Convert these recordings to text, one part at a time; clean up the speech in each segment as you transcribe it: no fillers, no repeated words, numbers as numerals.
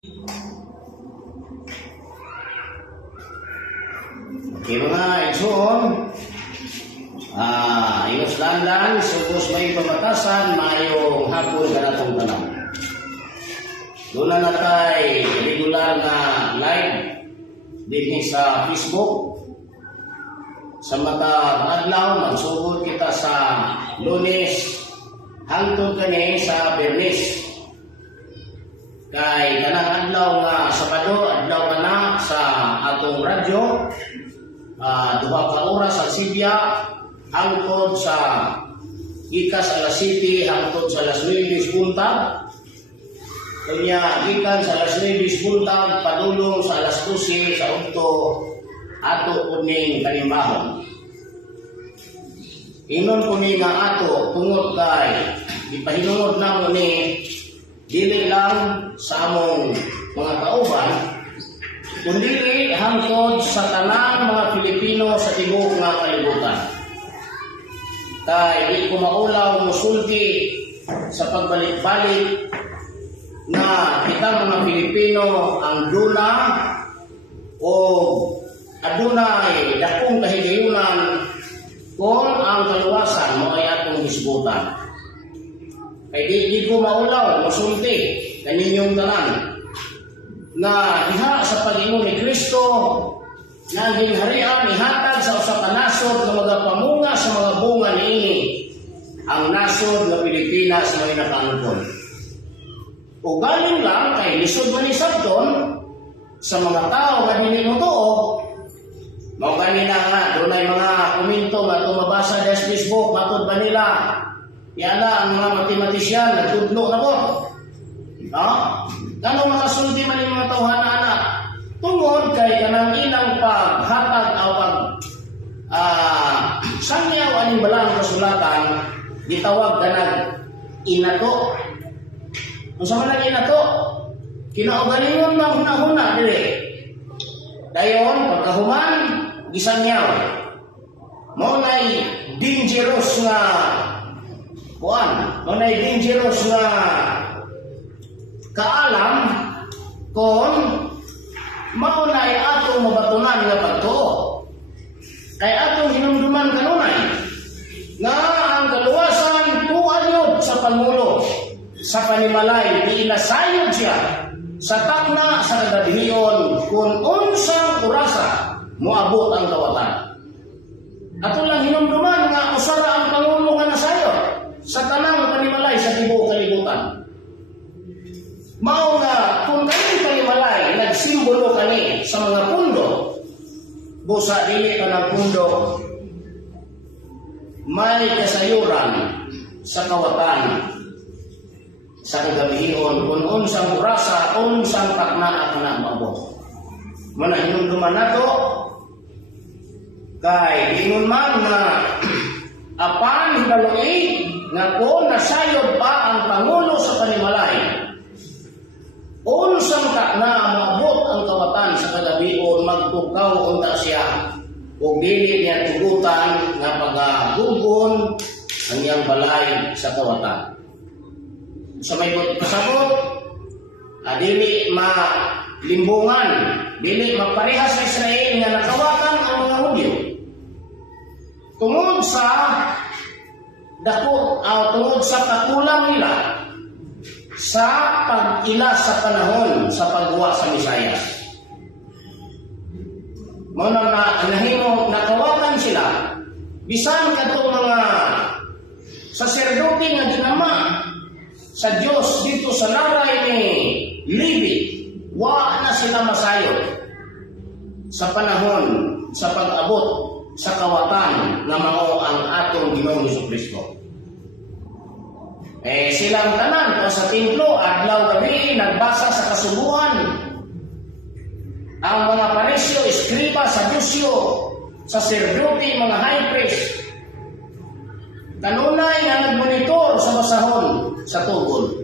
Okay mga igsoon, ayos landan, subos may pamatasan, mayong hapon ka natong tanong. Doon na tayo regular na live din sa Facebook. Sa matag adlaw, magsugod kita sa Lunes, hangtod kani sa Bernes. Kay kanang adlaw nga Sabado, adlaw kana sa atong radyo, 2 ka oras ang Sibya, hangtod sa ikas alas 7 hangtod sa alas 9 buntag. Kanya gikan sa alas 9 buntag padulong sa alas 12 sa udto ato kuning kanimahon. Inon kuni nga ato tungod kay gipahinungod namo ni dili lang sa among mga kauban, kundi hangtod sa tanang mga Pilipino sa tibuok nga kalibutan. Kay di ko maulaw musulti sa pagbalik-balik na kita mga Pilipino ang duna o adunay dakong kahigayunan kung ang kaluwasan mo ay atong hisbutan. Kay di ko maulaw musulti kaninyong tanan na diha sa Panginoon ni Kristo na ang gingharian ihatag sa usa ka nasod nga magapamunga sa mga bunga niini ang nasod nga Pilipinas may nakangkon. O galing lang kay lisod man ni sabton sa mga tao nga dili mo tuo, mao ganina nga dunay mga komento nga tumabasa sa Facebook matod ba nila yala ang mga matematisyan nagtudlo na po. Kano makasulti man yung mga tawhan na anak tungod kay kanang ilang paghatag o sangyaw aning balang kasulatan gitawag kanang inato. Unsa man ang inato? Kinaugalingon na huna-huna dili. Dayon pagkahuman gisangyaw. Mao nay dangerous nga mao nay dangerous nga kaalam kung mao nay atong mabatunan nga pagtuo. Kay atong hinumduman kanunay nga ang kaluwasan tuad yun sa pangulo sa panimalay di inasayod siya sa takna sa kagabihiyon kung unsang orasa moabot ang kawatan. Ato lang hinumduman nga usara ang pangulo nga nasayod sa tanang panimalay sa tibuok kalibutan. Mao nga kung kani panimalay nagsimbolo kani sa mga pundo, busa dili ka ng pundo may kasayuran sa kawatan sa kagabihiyon kung unsang orasa, unsang takna ang maabot. Manahinumduman nato kay ingon man nga apan hidaloy nga kung nasayod pa ang pangulo sa panimalay, unsang takna ang maabot ang kawatan sa kagabihiyon magtukaw unta siya o dili niya tugutan nga pagagugon ang iyang balay sa kawatan. Sa may pasabot, dili malimbungan, dili maparehas sa Israel nga nakawatan ang mga Hudyo. Tungod sa tungod sa kakulang nila sa pag-ila sa panahon sa pagguwa sa Misayas. Mao na nahimo nakawatan sila bisan kadtong mga saserdote nga ginama sa Diyos dito sa laray ni Levi, wa na sila masayod sa panahon sa pag-abot sa kawatan na mao ang atong Ginoong Jesucristo. Silang tanan sa templo adlaw gabi nagbasa sa kasubuan. Ang mga parisyo, eskriba, sadusyo, saserdote, mga high priest kanunay nga nagmonitor sa basahon sa tugod.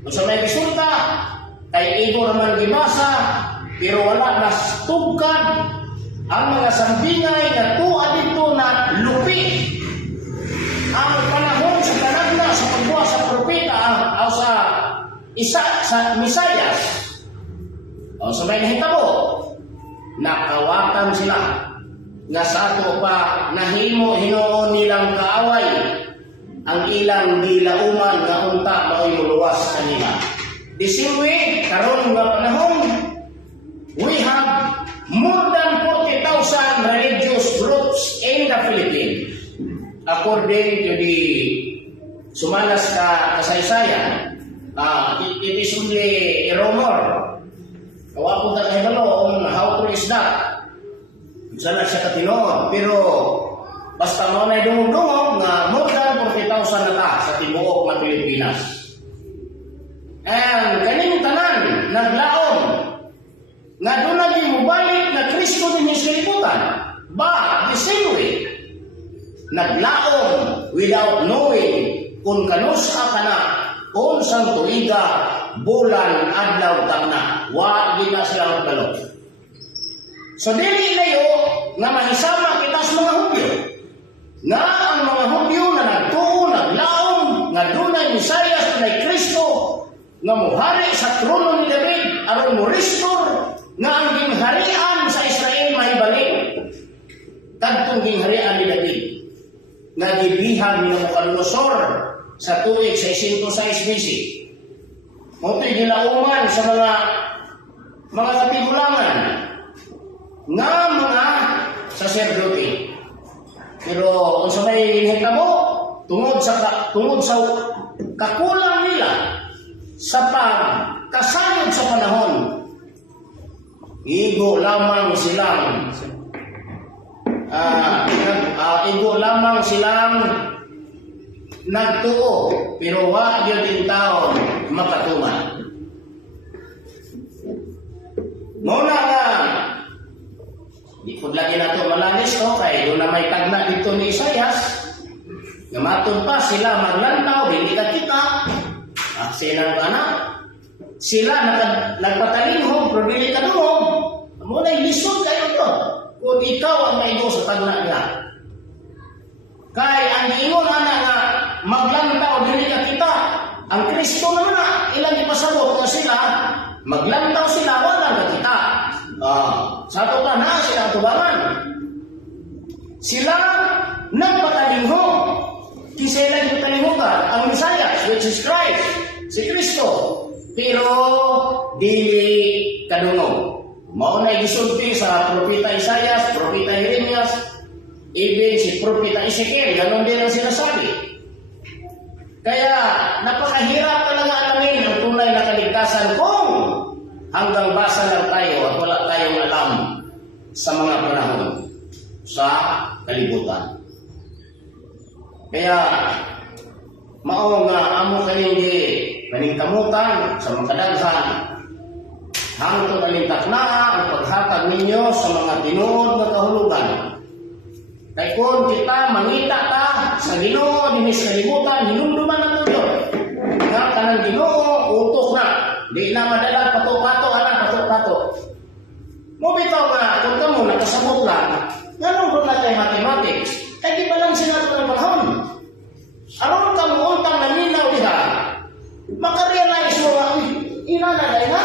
Kung sa may resulta, kay igo naman gibasa, pero wala na tugkad ang mga sambingay na tuwa dito na lupi. Ang panahon sa kanagna sa pagbuha sa propeta o sa isa sa Misayas sa may nahitabo, nakawatan sila nga sa ato pa nahimo hinuon nilang kaaway ang ilang gilauman nga unta mao'y muluwas kanila. The same way, karon nga panahon, we have more than 40,000 religious groups in the Philippines. According to the Sumalas kasaysayan, it is only a rumor. Kawa po na kahibalo on how true is that. Sana siya katinoon. Pero basta mo na dungog-dungog nga more than 40,000 na ta sa tibuok na Pilipinas. And kaning tanan, naglaom nga doon naging mubalik na Kristo din yung silibutan. But the same way, naglaom without knowing kung kanusa ka na unsang tuiga, bulan, adlaw, tagna. Wa gina silang balot. So dili layo nga mahisama kita sa mga Hudyo. Nga ang mga Hudyo na nagtuo, naglaom, nga dunay Misayas, dunay Kristo, nga muhari sa trono ni David, aron mo restore, nga ang gingharian sa Israel mahibalik. Kadtong gingharian ni David, nga gibihan ni Nabucodonosor sa tuig 606 BC. Moto'y gilauman sa mga katigulangan nga mga saserdote. Pero kung sa may hitabo, tungod sa kakulang nila sa pagkasayod sa panahon, igo lamang silang nagtuo, pero wa gyud din taon makatuman. Muna nga, di ko lagi na ito malalis ko, kaya doon na may tagna dito ni Isayas, namatun pa sila maglantaw, hindi ka kita, sinang ka na, sila nagpatalingho, pero hindi ka doon, muna ilisod kayo ito, kung ikaw ang maigo sa tagna niya. Kaya ang ingon na nga, maglantaw, hindi ka kita, ang Kristo naman na, ilang ipasabot na sila, maglantaw sila, walang ka kita. Sa ito na sila tubangan. Sila nagpatalingho. Kisila nagpatalinghogan ang Messiah, which is Christ, si Kristo. Pero, dili kadungog. Maunay gisulti sa Propeta Isaias, Propeta Jeremias, even si Propeta Ezekiel, ganon din ang sinasabi. Kaya, napakahirap talaga alamin ang tunay na kaligtasan kung hanggang basa lang tayo at wala tayong alam sa mga panahon sa kalibutan. Kaya, mao nga amo kaning kamutan sa mga kadaghan hangtod aning taknaa ang paghatag ninyo sa mga tinuod nga kahulugan. Kay kung kita mangita ta sa Ginoo dinhi sa kalibutan, hinumduman na to yun. Nga kanang Ginoo utok na, di na madala pato. Mo bitaw nga kung kamo nakasabot lang, nganong kung na tayo mathematics, kaya di ba lang sila ito ng panahon? Aron kamo untang naminaw diha, makarealize mo nga, inanaday na,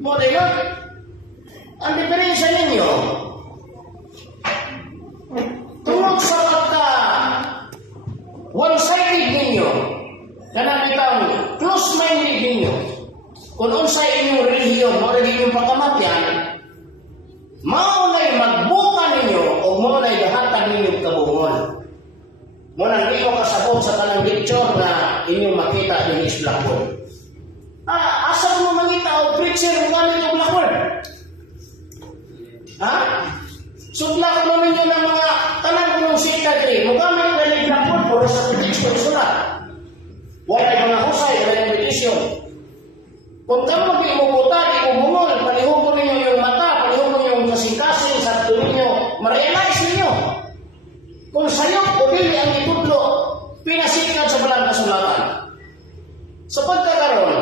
mo day na. Ang diferensya ninyo, tungod sa pagka one-sided ninyo, kanang itang close-minded ninyo, kung unsay inyong relihiyon o inyong pagkamatyan, maunay magbuka ninyo o maunay dahatag ninyo kabungon. Muna hindi mo kasabot sa tanang picture na inyong makita din is blackboard. Asa mo mangita o preacher mo gamit yung blackboard? Sudla ko namin yun ng mga tanang kong sita diri. Mugamit na yung blackboard puro sa petition sulat. Wala yung mga husay, wala yung petition. Kung kamu mag-imubuta, ikubungol, palihog ninyo yung mata, palihog ninyo yung kasing-kasing, sa ito ninyo, ma-realize ninyo. Kung sayo o dili ang itudlo, pinasikat sa balang kasulatan. Sa pagkakaroon,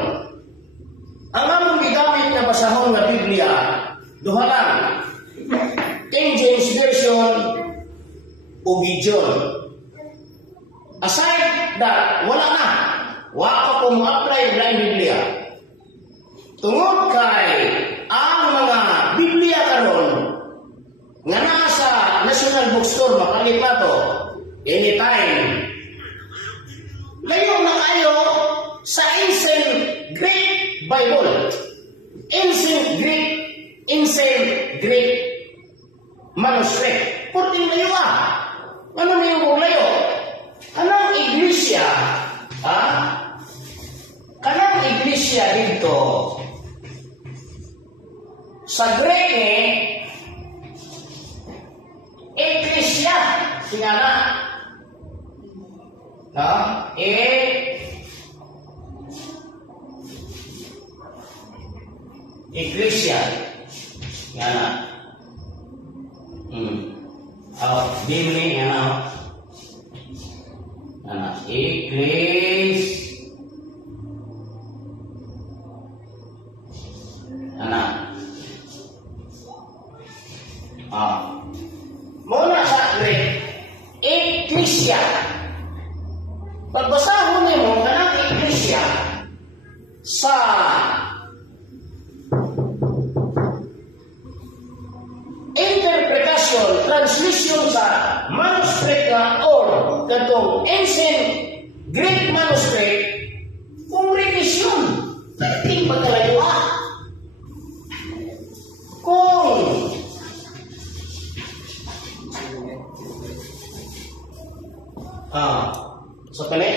ang among gigamit na basahon na Biblia, duha lang, King James Version o Gideon. Aside that, wala na. Wala pa kung apply ang Biblia. Tungod kay ang nabanggit na to, anytime. Layo na kayo sa Ancient Greek Bible. Ancient Greek manuscript. Porting layo Ano na yung layo? Kanang iglesia, kanang iglesia dito, sa Greek Ecclesia, tingala. Ecclesia. Tingala. Bibli, muna sa Greek, Ecclesia. Pagbasahon mo kanang Ecclesia sa interpretation, translation sa manuscript na or katong ancient Greek manuscript, kung revision, dating pagkalayo kung sa pala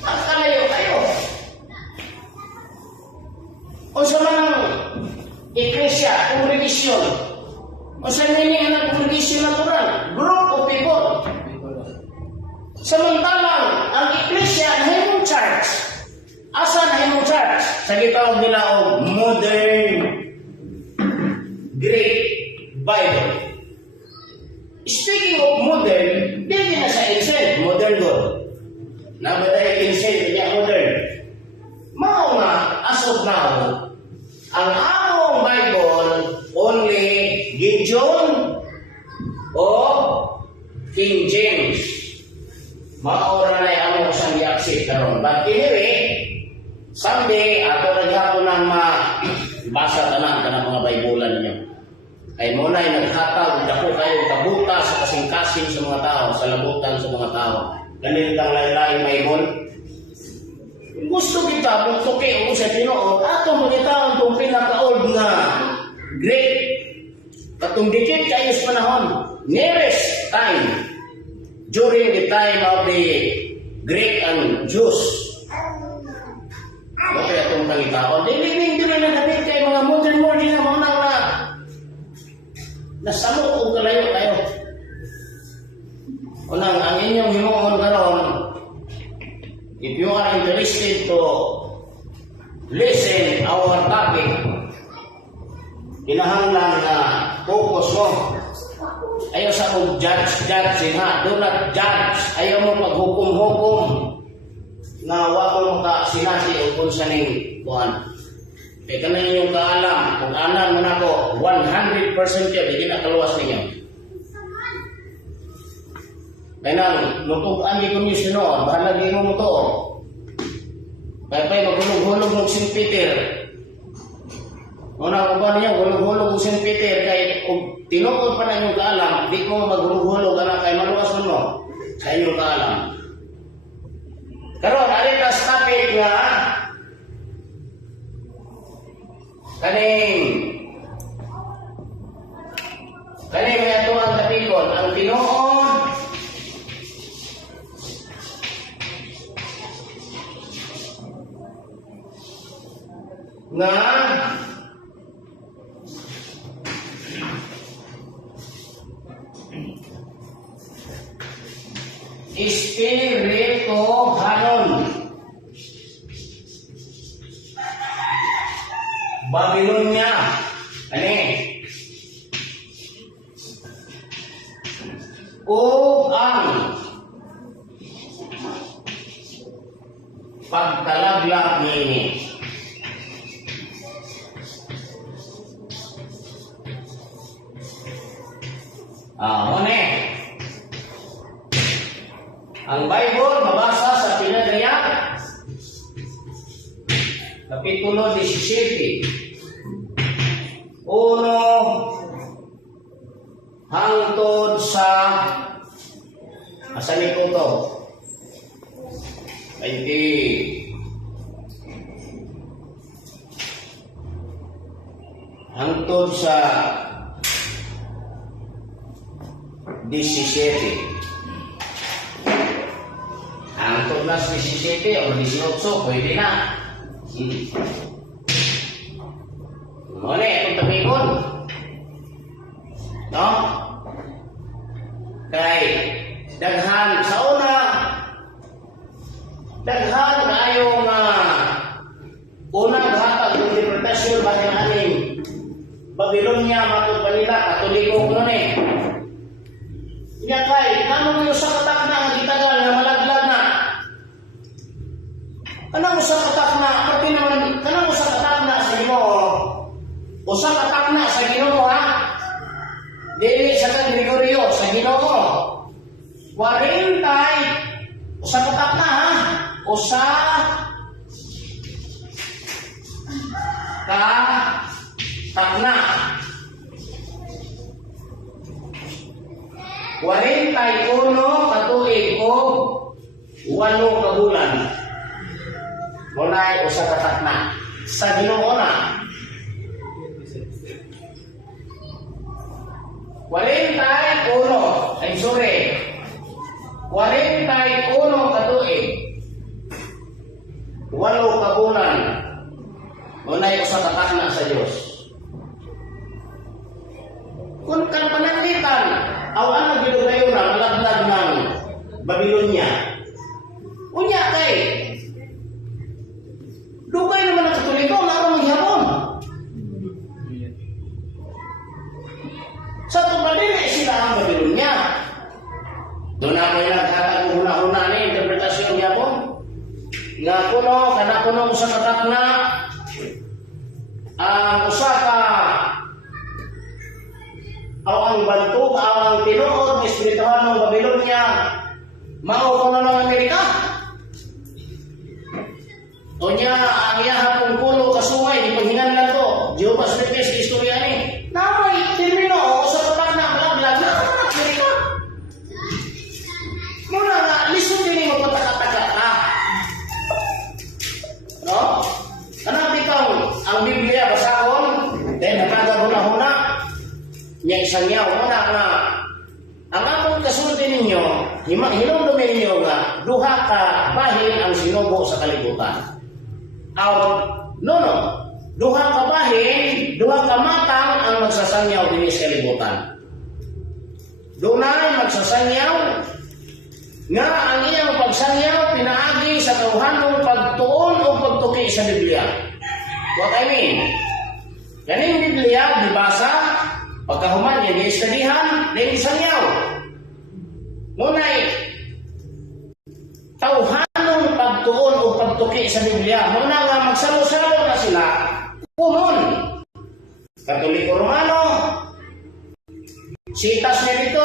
pagkalayo kayo o sa mga iglesia, congregation o sa meaning ng congregation natural, group of people. Samantalang ang iglesia na himong church, asa na himong church? Sa gitawag nila o modern Greek Bible. Speaking of modern, hindi na sa ancient, modern God. Nabatay ancient, kanya modern. Mao nga, as of now, ang among Bible, only Gideon o King James. Maura na yung among isang i-accept karon. But anyway, someday, ato naghapon ng basa tanan ka ng mga Biblean ninyo. Ay muna ay naghatag, dako kayo kabuta sa kasing-kasing sa mga tao, sa labutan sa mga tao. Ganitang lain-lain Bible. Gusto kita, kung suki o sa Tinoo, atong magitaon itong pinaka-old na Greek. Katong dikit kayo sa panahon, nearest time, during the time of the Greek and Jews. Bakit itong pangitaon? Hindi rin nakapit kayo mga modern na mga nang nasalo o kalayo kayo. Unang, ang inyong himuon karon, if you are interested to listen our topic, kinahanglan na focus mo. Ayaw sa kong judge ha. Do not judge. Ayaw mo paghukom-hukom na wako mo ka sinasi o kung saning kuhan. Kaya ka na inyong kaalam, kung anan mo na ko, 100% yun, hindi na kaluwas ninyo. Kaya nang, nutukan di ko niyo sinoon, bahala di mo to. Kaya pa'y maghulog-hulog ng St. Peter. Una ko ba niya, hulog-hulog ng St. Peter, kaya kung tinukod pa na inyong kaalam, di ko maghulog-hulog, kaya maluwas mo sa inyong kaalam. Karon, alitas topic nga, kaning may ato ang tapikon, ang Pinoon nga Espirituhanon. Babylonia. O ang pagtalaglag nini. Ang Bible mabasa sa Pinadaya Kapitulo 17 1 hangtod sa asan ko to 20 hangtod sa 17 hangtod na sa 17 o 18 pwede na muna itong tabikon no? Kay daghan sa una daghan kayong unang hatag ng interpretasyon bakit aning Babylonia matod pa nila katoliko nun niya kay kanong yung sa katak na ang gitagal nga malaglag na kanang sa katak na pati naman kanang sa katak na sa Ginoo o sa katak na sa Ginoo ha dili sa kan Gregorio sa Ginoo 40 usa ka takna ha usa ka takna 41 katuig o 8 ka bulan munay usa ka takna sa Ginoo na 41 katuig 8 ka bulan unay usa ka takna sa Dios kun kan pananglitan awan gidugayon na malaglag ng Babylonia unya kay dugay naman ang katoliko nga manghihapon sa tumadili sila ang Babylonia. Doon ako yung naghatag ko huna-huna na interpretasyon niya po. Nga kuno, kana kuno sa katak na ang usaka o ang bantog, ang tinuod, espirituhan ng Babylonia, mao kuno ng Amerika. O niya, ang iyahapong pulo kasumay, di paghingan lang to. Jehovah's Witness, istorya ni. Namay, termino, sa katak na malaglag, nakanak Amerika. Muna nga, lisod din yung magpataka-taka ka. No? Kanang ikaw, ang Biblia basahon, then nakagahuna-huna, niya isang yaw, muna nga, ang akong kasultin ninyo, hinumdumin ninyo nga, duha ka bahin ang sinubo sa kalibutan. No. Duha ka bahin, duha ka matang ang magsasangyaw din sa kalibutan. Dunay magsasangyaw nga ang iyang pagsangyaw pinaagi sa tawhanong pagtuon o pagtuki sa Biblia. What I mean? Kaning Biblia dibasa pagkahuman niya giistadihan din isangyaw. Munay tawhanong pagtuon o pagtuki sa Biblia. Muna nga magsalo-salo na sila. Kumon. Katoliko Romano, Citas Merito,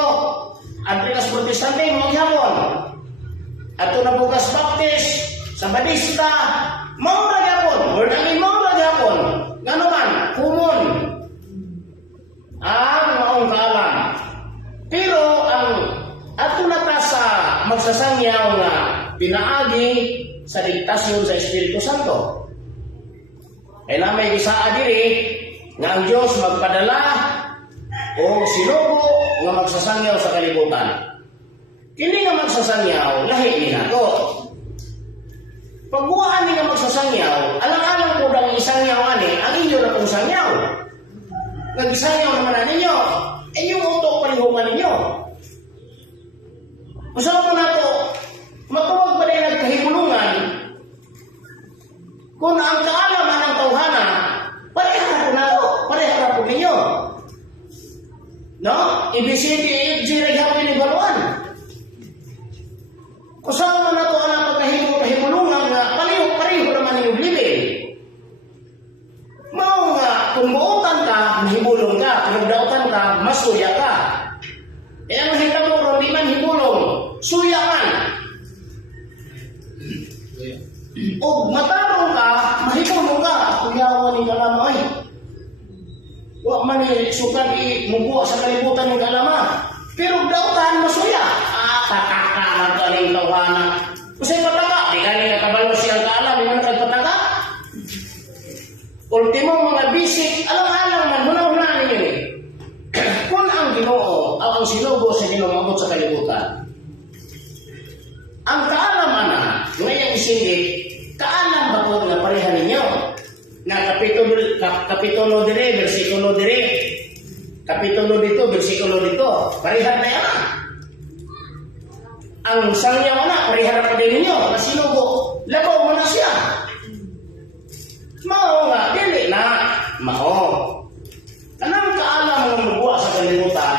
Adrinas Protestante, maghapon. Ato na bukas Baptist, Sabadista, maura gyapon, or nangin maura gyapon. Ngano man, kumon. Ang maong kaalam. Pero ang ato na ta sa magsasangyaw nga pinaagi sa diktasyon sa Espiritu Santo. Ay na may gisaa diri nga ang Diyos magpadala o sinubo nga magsasangyaw sa kalibutan. Kini nga magsasangyaw, lahi ni nato. Pagbuhaan ni nga magsasangyaw, alang-alang po ang isangyaw ani, ang inyo na pong sangyaw. Nag-isangyaw naman na ninyo, inyong utok palihuman ninyo. Usaw mo na to, matuwag ba rin nagkahibulungan kung ang kaalaman ng tawhana, pareha po na to, pareha po ninyo. No? Ibisiti, jiragapin ni Baluan. Usaw mo na to, alang pagkahibulungan nga, pareho naman yung libil. Mao nga, kung buutan ka, mahibulong ka, kung dautan ka, masuya ka. Eh, ang mahita mo, kung di man hibulong, suya man. O matarong ka, mahibulong ka, kuyawan ni kalamoy. Huwag man sukan mubuha sa kalibutan ng kalama. Pero dautan masuya. Pataka ka ning tawana. Kasi pataka, di ka nga kabalo siyang kaalam, di man pataka. Ultimo mga bisik, alang-alang man, muna-una ninyo eh. Kung ang Ginoo, ang sinugo sa Ginoo mabot sa kalibutan, ang kaalam ana, ngayong isingit, kaalam ba po na pareha ninyo? Na kapitulo dire, versikulo dire, kapitulo dito, versikulo dito, pareha na yan. Ang sangyaw na, pareha pa din ninyo, na sinugo, labaw mo na siya. Mao nga, dili na, mao. Anong kaalam ng mabuha sa kalimutan,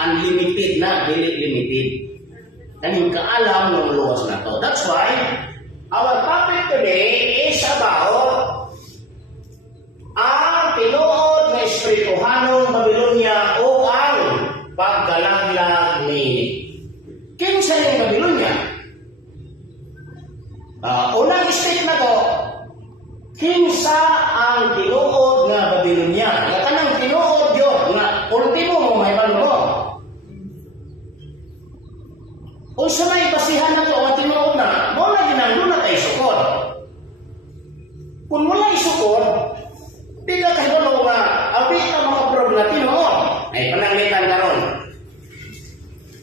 unlimited na, dili limited. Kaning kaalam ng luwas na to. That's why, our topic today is about ang tinuod na espirituhanong Babilonia o ang paggalaglag ni kinsa ning Babilonia. Unang step na to, kinsa ang tinuod nga Babilonia. Nga kanang tinuod yun, nga ultimo mo may mo. Kung sa may basihan na to, ang tinuod na, mo na ginangdo na tayo sukod. Kung wala isukod, di ka tayo nga, abi ka mga prog na tinuod, ay pananglitan karon.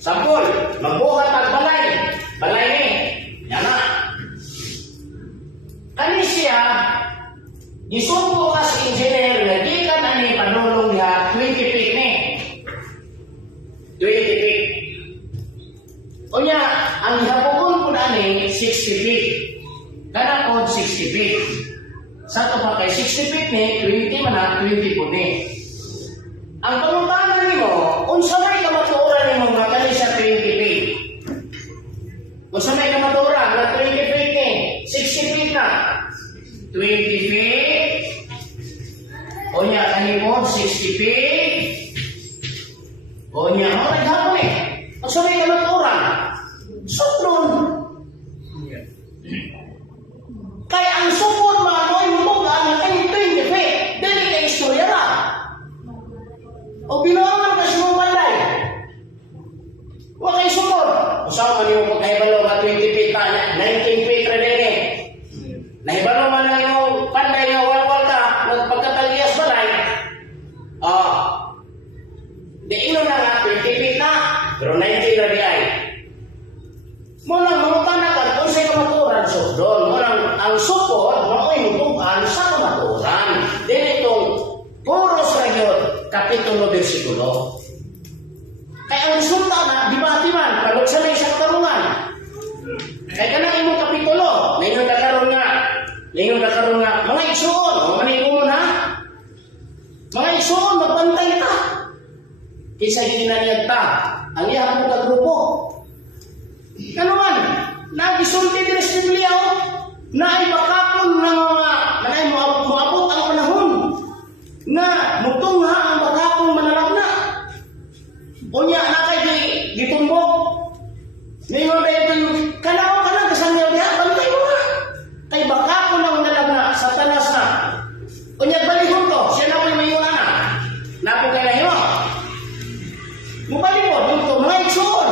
Sampol, magbuhat at balay. Balay ni, yan na. Kani siya, isubo ka sa engineer na di ka na ni panulong niya 20 feet ni. 20 feet. O niya, ang hapukon ko na ni 60 feet. Kana ko 60 feet. Sa ito pa kay 60 feet ni, 20 man na, 20 po ni. Ang panguntahan ni mo, unsa may kamatuoran ni mo nga kani sa 20 feet. Unsa may kamatuoran na 20 feet ni, 60 feet na. 20 feet. O niya, kanipod, 60 feet. O niya, mo naghapon eh. Ang sabi ka ng oran, suklon. Kaya ang suklon, mga mo'y mubugaan ng 20 feet. Dili ka istorya na. O binuangan ka sa mga balay. Huwag kayo suklon. O saan man yung magkaibalo ka 20 feet na, 19 feet na din eh. Nahibalo man lang yung panday nga walwal ka, pagkatalias balay, di ino na nga, 20 feet na, pero 19 na di ay. Munang mamutan na ka, kung sa'yo kamaturan, so doon, munang ang support, mako'y mutukan sa kamaturan. Din itong puro sa yun, kapitulo, versikulo. Kaya ang resulta na, dibati man, pagod sa may isang tarungan. Kaya ka na imong kapitulo, ngayon nagkaroon nga, mga igsuon, manigo mo na. Mga igsuon, magbantay ta. Kisa ginaniyag ta, ang iyang mga grupo. Kanuman, nagisulti din sa Biblia, na ay makapon ng mga, na ay muabot ang panahon, na mutungha ang makapon manalap na. O niya, na kay gitumbok. Ngayon na ito yung, kanaw ka na, kasang niya, bantay mo na. Kay baka ko nang nalagna sa tanas na. O niya, balihon to, siya na po'y mayon na. Napo ka na yun. Mubalihon, yung to, mga iksoon.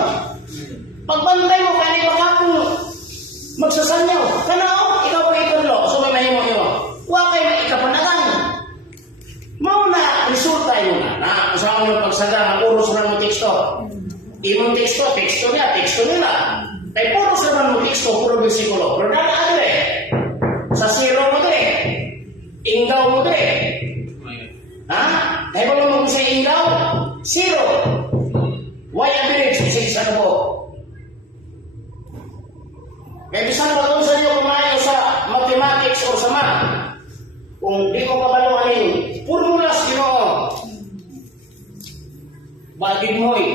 Pagbantay mo, kaya baka ko magsasanyaw. Kanaw, ikaw pa itunlo, so may mahimo yun. Huwag kayo na ikapanagang. Mauna, resulta yun na. Kasama mo pagsaga, mag-uros na mo teksto. Imong teksto nila. Kaya puro sa mo teksto, puro versikulo. Pero daan dire. Sa zero mo dire. Inggaw mo dire. Ha? Kaya ba mo sa inggaw? Zero. Why average? Isig sa po. Kaya bisan ba kung sa inyo kumayo sa mathematics o sa math? Kung di ko kabaluanin, formulas Ginoo. Bagid mo'y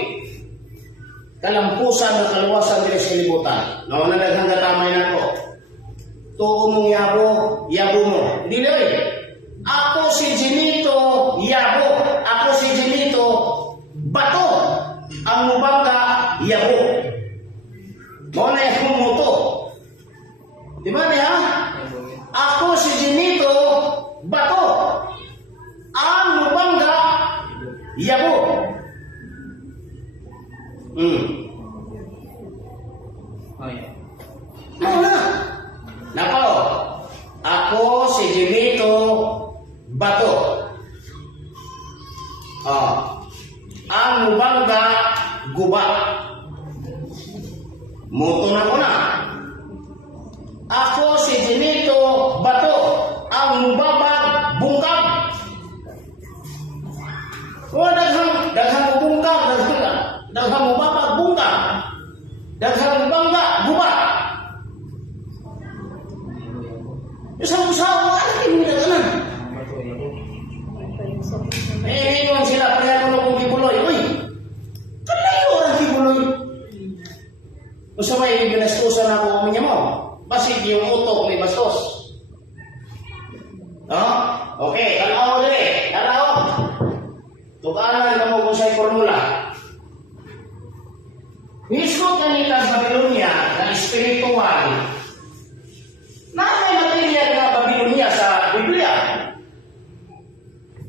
kalampusan na kaluwasan din sa libutan. Nauna naghangga tamay na ko. Tuo mong yabo mo. Hindi na rin. Ako si Jinito, yabo. Ako si Jinito, bato. Ang mubangka, yabo. Muna yung muto. Di ba niya? Ako si Jinito, bato. Ang mubangka, yabo. Oh, yeah. Ano na? Nako, ako si Jimito Bato. Ang mubangga guba. Muto na ko na. Ako si Jimito Bato. Ang mubabag bungkab. O daghang bungkab, daghang mubabag bungkab. Daghang mubangga guba. Isang usawa, ano yung minaganan? Ngayon sila, pareha ko na kong kibuloy. Uy, kalayo ang kibuloy. Gusto may binastusan ako uminya mo. Basit yung utok may bastos. No? Okay, tanaw dali. Tanaw. Tukanan ka mo kung sa'y formula. Hisgot kanita sa Babylonia na espiritual. May material na Babylonia sa Biblia.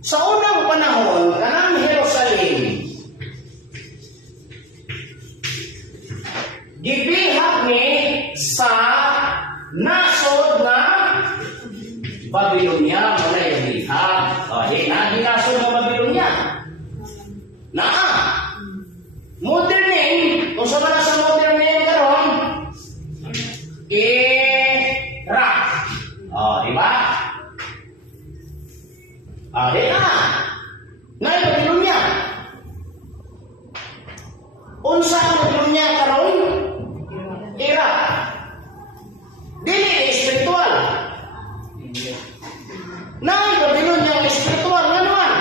Sa unang panahon, kanang Jerusalem, gibihag ni sa nasod na Babylonia. Wala yung bihag. Nasod na Babylonia. Modern name, kung sa mga sa modern name karon, Iraq. Diba? Di na. Ngay Babylonia. Unsa ang Babylonia karon? Iraq. Dili espiritual. Ngay Babylonia espiritual nga naman.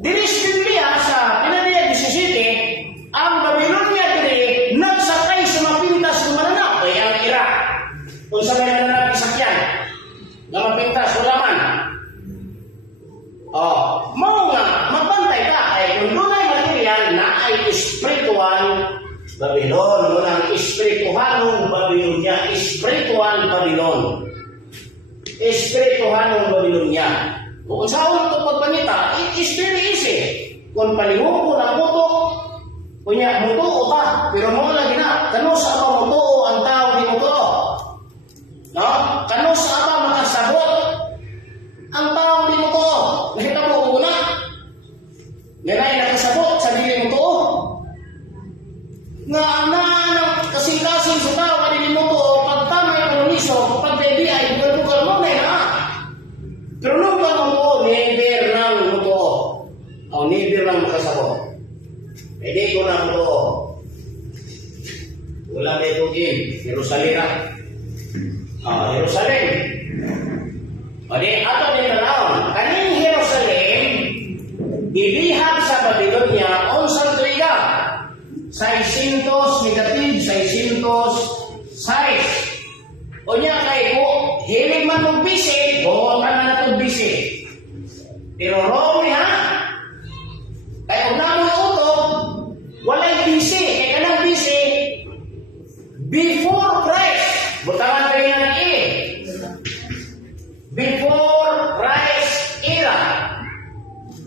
Dili sa Biblia sa Pinadiyag 17, ang Babylonia dili nagsakay sa mapintas ng mananap ay ang Iraq. Unsa may mananap isakyan? Nga mapintas wala man. Mao nga, magbantay ka ay kung doon ay material na ay espiritual Babylon. Munang espirituhanong Babylonia, espiritual Babylon. Espirituhanong Babylonia. Kung saan ito pagpanita, it is very easy. Kung palihog ko ng muto, kunya muto o ta, pero mo lagi na, kano sa apa muto ang tao di muto? No? Kano sa apa makasabot ang tao di muto? Nakita mo ko na? Ganay nakasabot sa dili muto? Nga ang kasing-kasing sa tao ka di muto, pag tamay koloniso, pag baby ay bugal mo na. Pero nung ba mo never lang muto? Never lang makasabot. Pwede ko na muto. Wala may tugin. Jerusalem. Jerusalem. Ato din talaon. Kaning Jerusalem, ibihag sa Babylonia, unsang tuiga. 600 negative, 606. O niya kay ko, hilig man mong bisi, buwan man na itong bisi. Pero wrong ha? Kaya kung naman na utok, walay bisi. Kaya kanang bisi, before Christ. Butangan kayo ng before Christ era.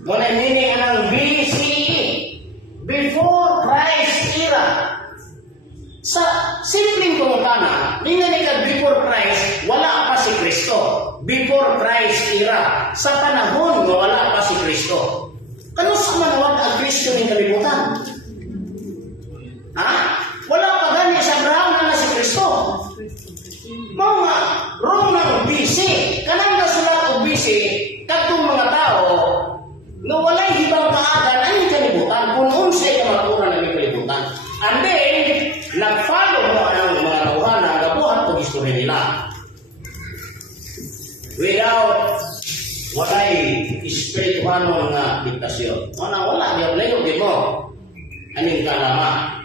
Muna meaning ng BCE. Before Christ era. Sa simpleng kumutana, ninganig ka before Christ, wala pa si Kristo. Before Christ era. Sa panahon na wala pa si Kristo. Kano sa manawag ang Kristo ng kalibutan? Wala pa gani sa Abraham na si Kristo. Mga wrong ng BC. Kanang nasulat o BC, katong mga tao, na walay hibang kaagan ang kalibutan, kung unsay kamaturan ng kalibutan. And then, nag-follow mo ang mga tauhan na gabuhan kung istorya nila. Without walay espirituhan ng mga diktasyon. Wala, di mo. Aning kalama.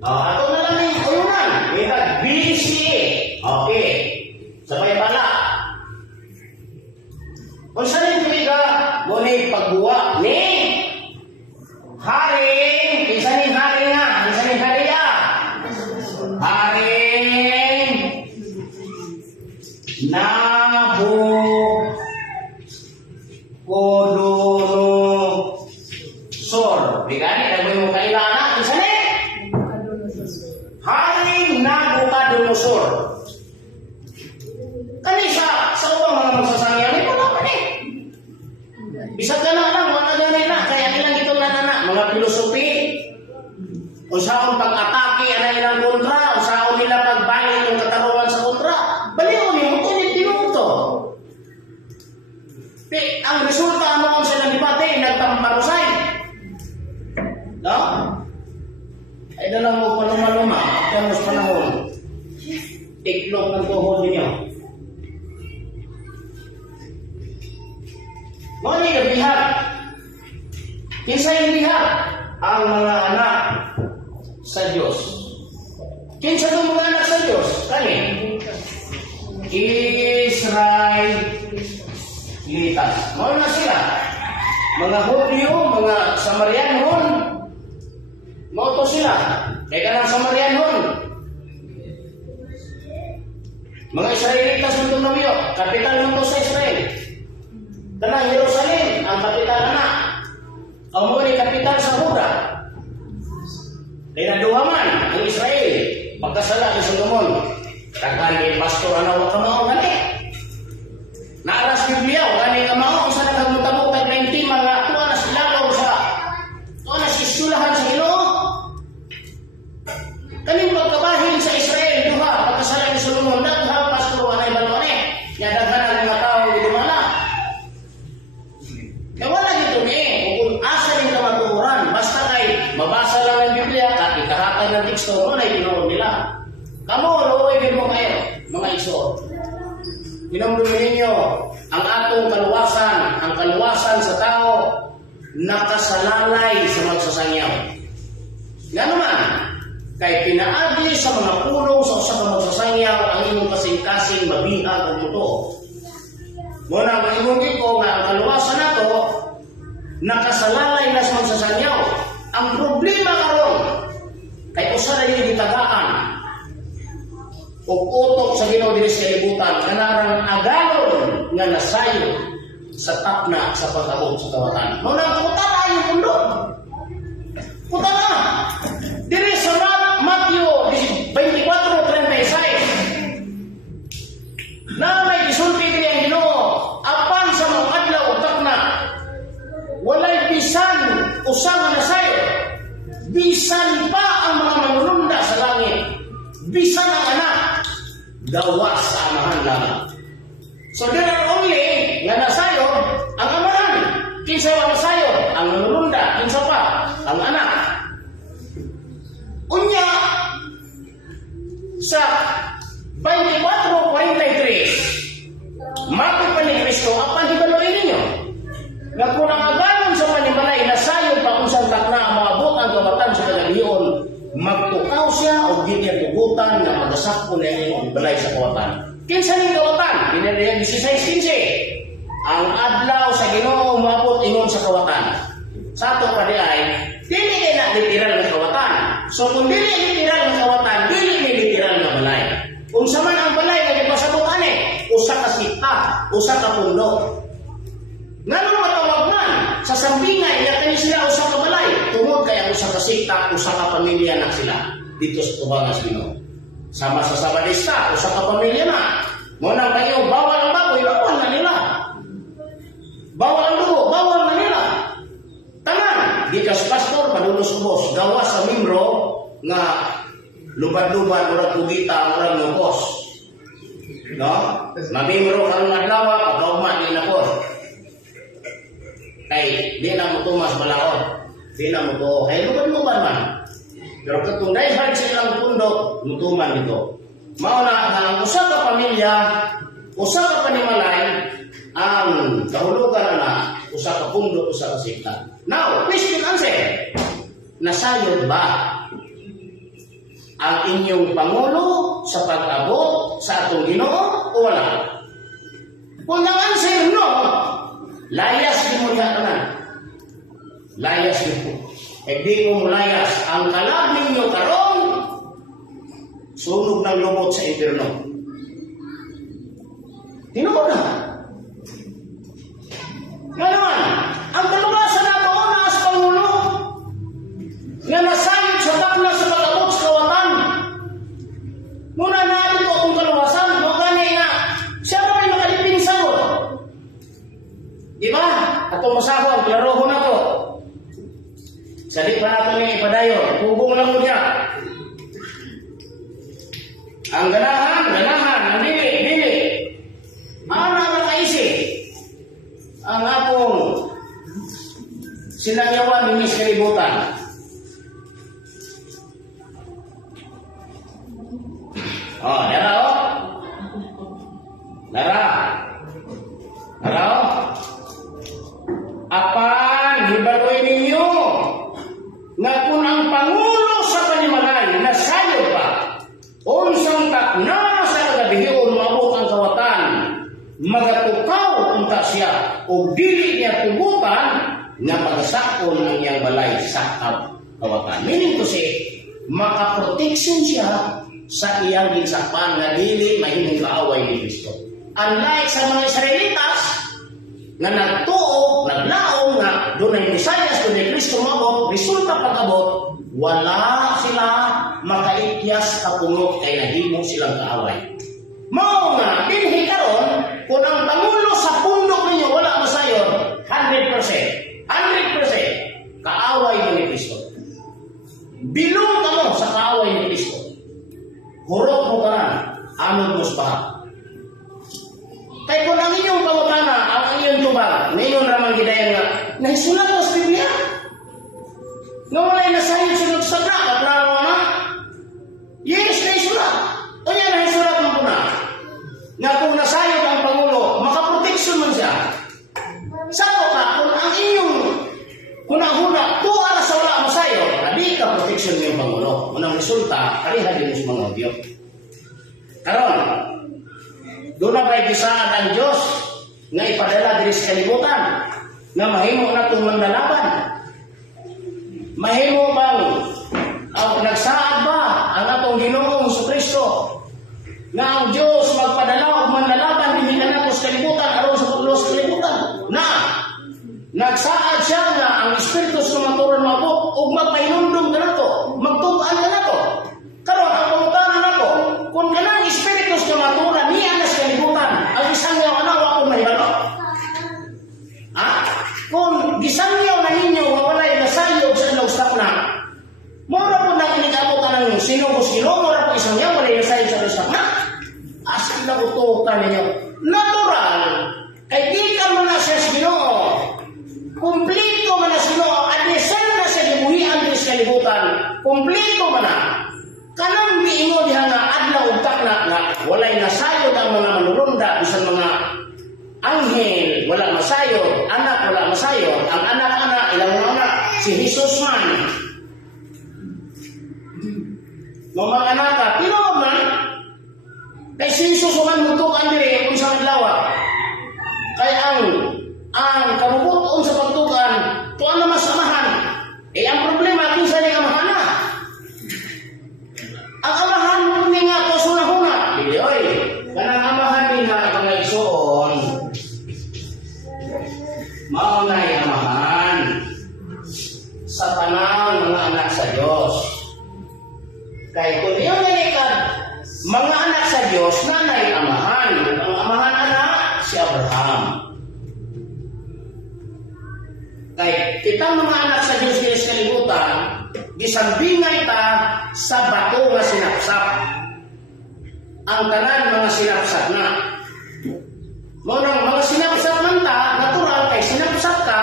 Ato na lang yung uyunan. We have BCE. Okay. Sabay pala. Kung saan yung tumiga, muna yung pagbuwa ni Haring. Isa ni Haring nga. Isa ni Haring ya. Haring Nabucodonosor. Bigani, nagawin mo kayo. ang resulta ano ang sila nipati, nagtamparusay. No? Ay dala mo pa luma-luma, at mas panahon. Tiklop ng tuhod ninyo. Mga bihag. Kinsa yung bihag? Ang mga anak sa Diyos. Kinsa yung mga anak sa Diyos? Kani? Israelitas. Mga na sila. Mga Hudyo, mga Samarianon. Mga to sila. Kaya ka ng Samarianon. Mga Israelitas ng tumabiyo. Kapital ng to sa Israel. Kanang Jerusalem, ang kapital na. Ang muli kapital sa Huda. Kaya naduhaman ang Israel. Pagkasala ni Solomon. Kagani pastor ana wa kamao gani. Naaras Biblia gani kamao sa nagmutabok tag 20 mga tuwa na silalaw sa tuwa na sisulahan sa Ginoo. Kaning pagkabahin sa Israel duha pagkasala ni Solomon daghan pastor ana ibalone. Nya daghan ang mga tawo gidumala. Kaya wala dito ni kung asa rin ka matuhuran basta kay mabasa lang ang Biblia at ikahatan ng teksto mo na itinuod nila. Kamu, luoy mo kayo, mga iso. Pinamdumin ninyo ang atong kaluwasan, ang kaluwasan sa tao, nakasalalay sa magsasangyaw. Nga naman, kay pinaagi sa mga pulong sa usa ka magsasangyaw ang imong kasing-kasing mabihag o muto. Muna, mag-imugin ko nga ang kaluwasan nato, nakasalalay na sa magsasangyaw. Ang problema karon kay usa na yung gitagaan, o utok sa Ginoo diri sa kalibutan kanarang agalon nga nasayo sa tapna sa pag-abot sa kawatan. Mao nang kutan ayo mundo. Kutan na. Diri sa Matthew 24:36. Na may gisulti diri ang Ginoo apan sa mga adlaw ug tapna walay bisan usa nga nasayo. Bisan pa ang mga manununda sa langit. Bisan ang anak gawas sa amahan lamang. So there are only nga nasayo ang amahan. Kinsa ang nasayo? Ang manununda. Kinsa pa? Ang anak. Unya sa 24:43 mati pa ni Kristo apan hibaloi ninyo nga kung ang agalon sa panimalay nasayo pa kung saan takna ang mga abot ang kabatan sa kagabion magtukaw siya o ginya tugutan na magasakpo na yung balay sa kawatan. Kinsa ning kawatan? Dinariyang 16:15. Ang adlaw sa Ginoo umabot ingon sa kawatan. Sa ato pa di ay, dili kay na literal na kawatan. So kung dili literal na kawatan, dili ni literal na balay. Kung sa man ang balay nga gipasabot ani, usa ka sita, usa ka pundo. Ngano matawag man sa sambingay nga kani sila usa ka balay, tungod kay ang usa ka sikta, usa ka pamilya na sila dito sa tubangan sa Ginoo. Sama sa Sabadista, usa ka pamilya na. Mo nang kayo bawal ang baboy, bawal na nila. Bawal ang dugo, bawal na nila. Tanan, di ka pastor padulos-ubos, gawas sa membro nga lubad-lubad murag tugita, murag nubos. No? Mamembro karong adlaw pagkaugma ni nako. Kay di na mo tumas balaod. Di na mo to. Kay lubad-lubad man. Pero katong dayhard sa ilang pundo, mutuman dito. Mao na ang usa ka pamilya, usa ka panimalay, ang kahulugan na usa ka pundo, usa ka sikta. Now, question answer. Nasayod ba ang inyong Pangulo sa pag-abot sa atong Ginoo o wala? Kung ang answer no, layas din mo niya tanan. Layas din po. E di mo layas ang kalab ninyo karon sunog ng lubot sa impyerno. Tinuod na. Nga naman, ang kaluwasan na ito na sa Pangulo nga nasayod sa takna sa pag-abot sa kawatan. Muna na ito akong kaluwasan, magkani na siya pa rin makalipin sa mo. Diba? Atong masahon, klaroho na to. Sa di pa natin yung ipadayon, hubong lang mo niya. Ang ganahan, ang dili. Ano ang nakaisip? Ang sinangyawan ni Miss Kalibutan. Oh, Dara, oh. Dara. Dara, oh. Apan, hibaloy ninyo nga kung ang Pangulo sa Panimalay na sayo pa, unsang takna sa kagabihion maabot ang kawatan, magatukaw unta siya, o dili niya tubutan nga pagasakon ang iyang balay sa kawatan. Meaning to say, makaproteksyon siya sa iyang ginsapan nga dili mahining kaaway ni Kristo. Unlike sa mga Israelitas nga nagtuo, naglaom nga doon ang Mesias, doon ang Kristo mabot, resulta pag-abot, wala sila makaityas kapungot kay nahimo silang kaaway. Mao nga, dinhi karon kung ang Pangulo sa pundok ninyo wala masayon, 100%, 100% kaaway ni Kristo. Bilong ka mo sa kaaway ni Kristo. Hurot mo ka na, anod mo sa kaya kung ang inyong pangutana, ang inyong tubag, ngayon ramang gidayan nga, naisulat mo sa Biblia. Nga wala'y nasayod sa nagsagra, kaklaro na. Yes, naisulat. O yan, naisulat mo po na. Nga kung nasayod ang Pangulo, makaproteksyon man siya. Sako ka, kung ang inyong hunang-huna, tuwara sa wala masayod, hindi ka proteksyon ng Pangulo. Unang resulta, kalihan din sa mga audio. Karon, doon na ba'y gisaad ang Diyos nga ipadala diri sa kalibutan nga mahimo na itong mandalaban? Mahimo bang nagsaad ba ang atong Ginoong Jesucristo nga ang Diyos magpadala o mandalaban dili na nato sa kalibutan aron sa pagluwas sa kalibutan? Na nagsaad siya nga ang Espiritu sa maturon mabot ug magpahinumdum ka nato, magtugaan ka nato. Karon ang pangutana nato, kung kanang Espiritu sa maturon niya na sa kalibutan, ang isang yaw anawa kung mahibalo. Kung gisangyaw na ninyo nga walay nasayog sa ilang sakna, mura po na inigabot ka ng sinugos kilo, mura po isang yaw walay nasayog sa ilang sakna. Asal na utukan ninyo. Natural, kay di ka man na siya Ginoo. Kumplito man na Ginoo, at nisan na siya gibuhian sa kalibutan, kumplito man na. Kanang miingo diha nga adlaw ug takna nga walay nasayod ang mga manulunda bisan mga anghel wala masayod, anak wala masayod, ang anak-anak ilang mga anak si Jesus man. Mga anak ka, pero man kay si Jesus man mutukan diri kung sa adlaw. Kay ang kabubuton sa pagtukan tuan na masamahan. Ang problema kinsa ni amahan na. Ang amahan mo ni nga to sunahuna. Dili oy. Kanang amahan ni nga mga igsoon. Mao na amahan sa tanang mga anak sa Dios. Kay kung yung nalikad, mga anak sa Dios nanay amahan. Ang amahan anak si Abraham. Kay kitang mga anak sa Diyos sa kalibutan, gisambingay ta sa bato nga sinapsap. Ang tanan mga sinapsap na. Munang mga sinapsap man ta, natural kay sinapsap ka,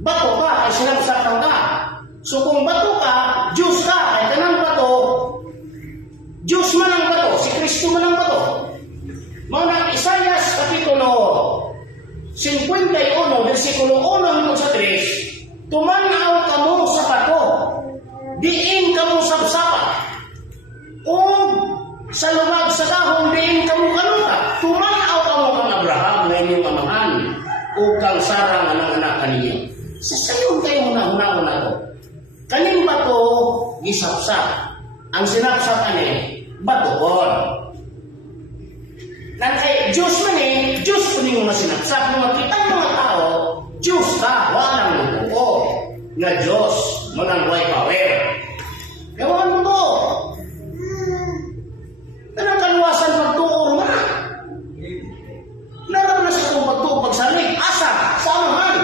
bato ka kay sinapsap ka. So kung bato ka, Diyos ka, kay tanan bato, Diyos man ang bato, si Kristo man ang bato. Munang Isaias kapitulo 51, versikulo 1 hanggang sa 3, tumanaw kamo sa bato, diin kamo sapsapa, o sa lumag sa dahon, diin kamo kanuta, tumanaw kamo kang Abraham na inyong amahan, o kang Sarah nga ng anak kaninyo. Sa sayon kayo hunahuna to. Kaning bato, gisapsap. Ang sinapsap ani, batoon. Kaya Diyos man Diyos po ninyo masinapsap. Nung makita ng mga tao, Diyos ka, walang lupo. Nga Diyos, manang way power. Ewan mo to. Kanang kaluwasan magtuor na. Nalang na sa itong pagtuor pagsalig. Asa? Sa amahan.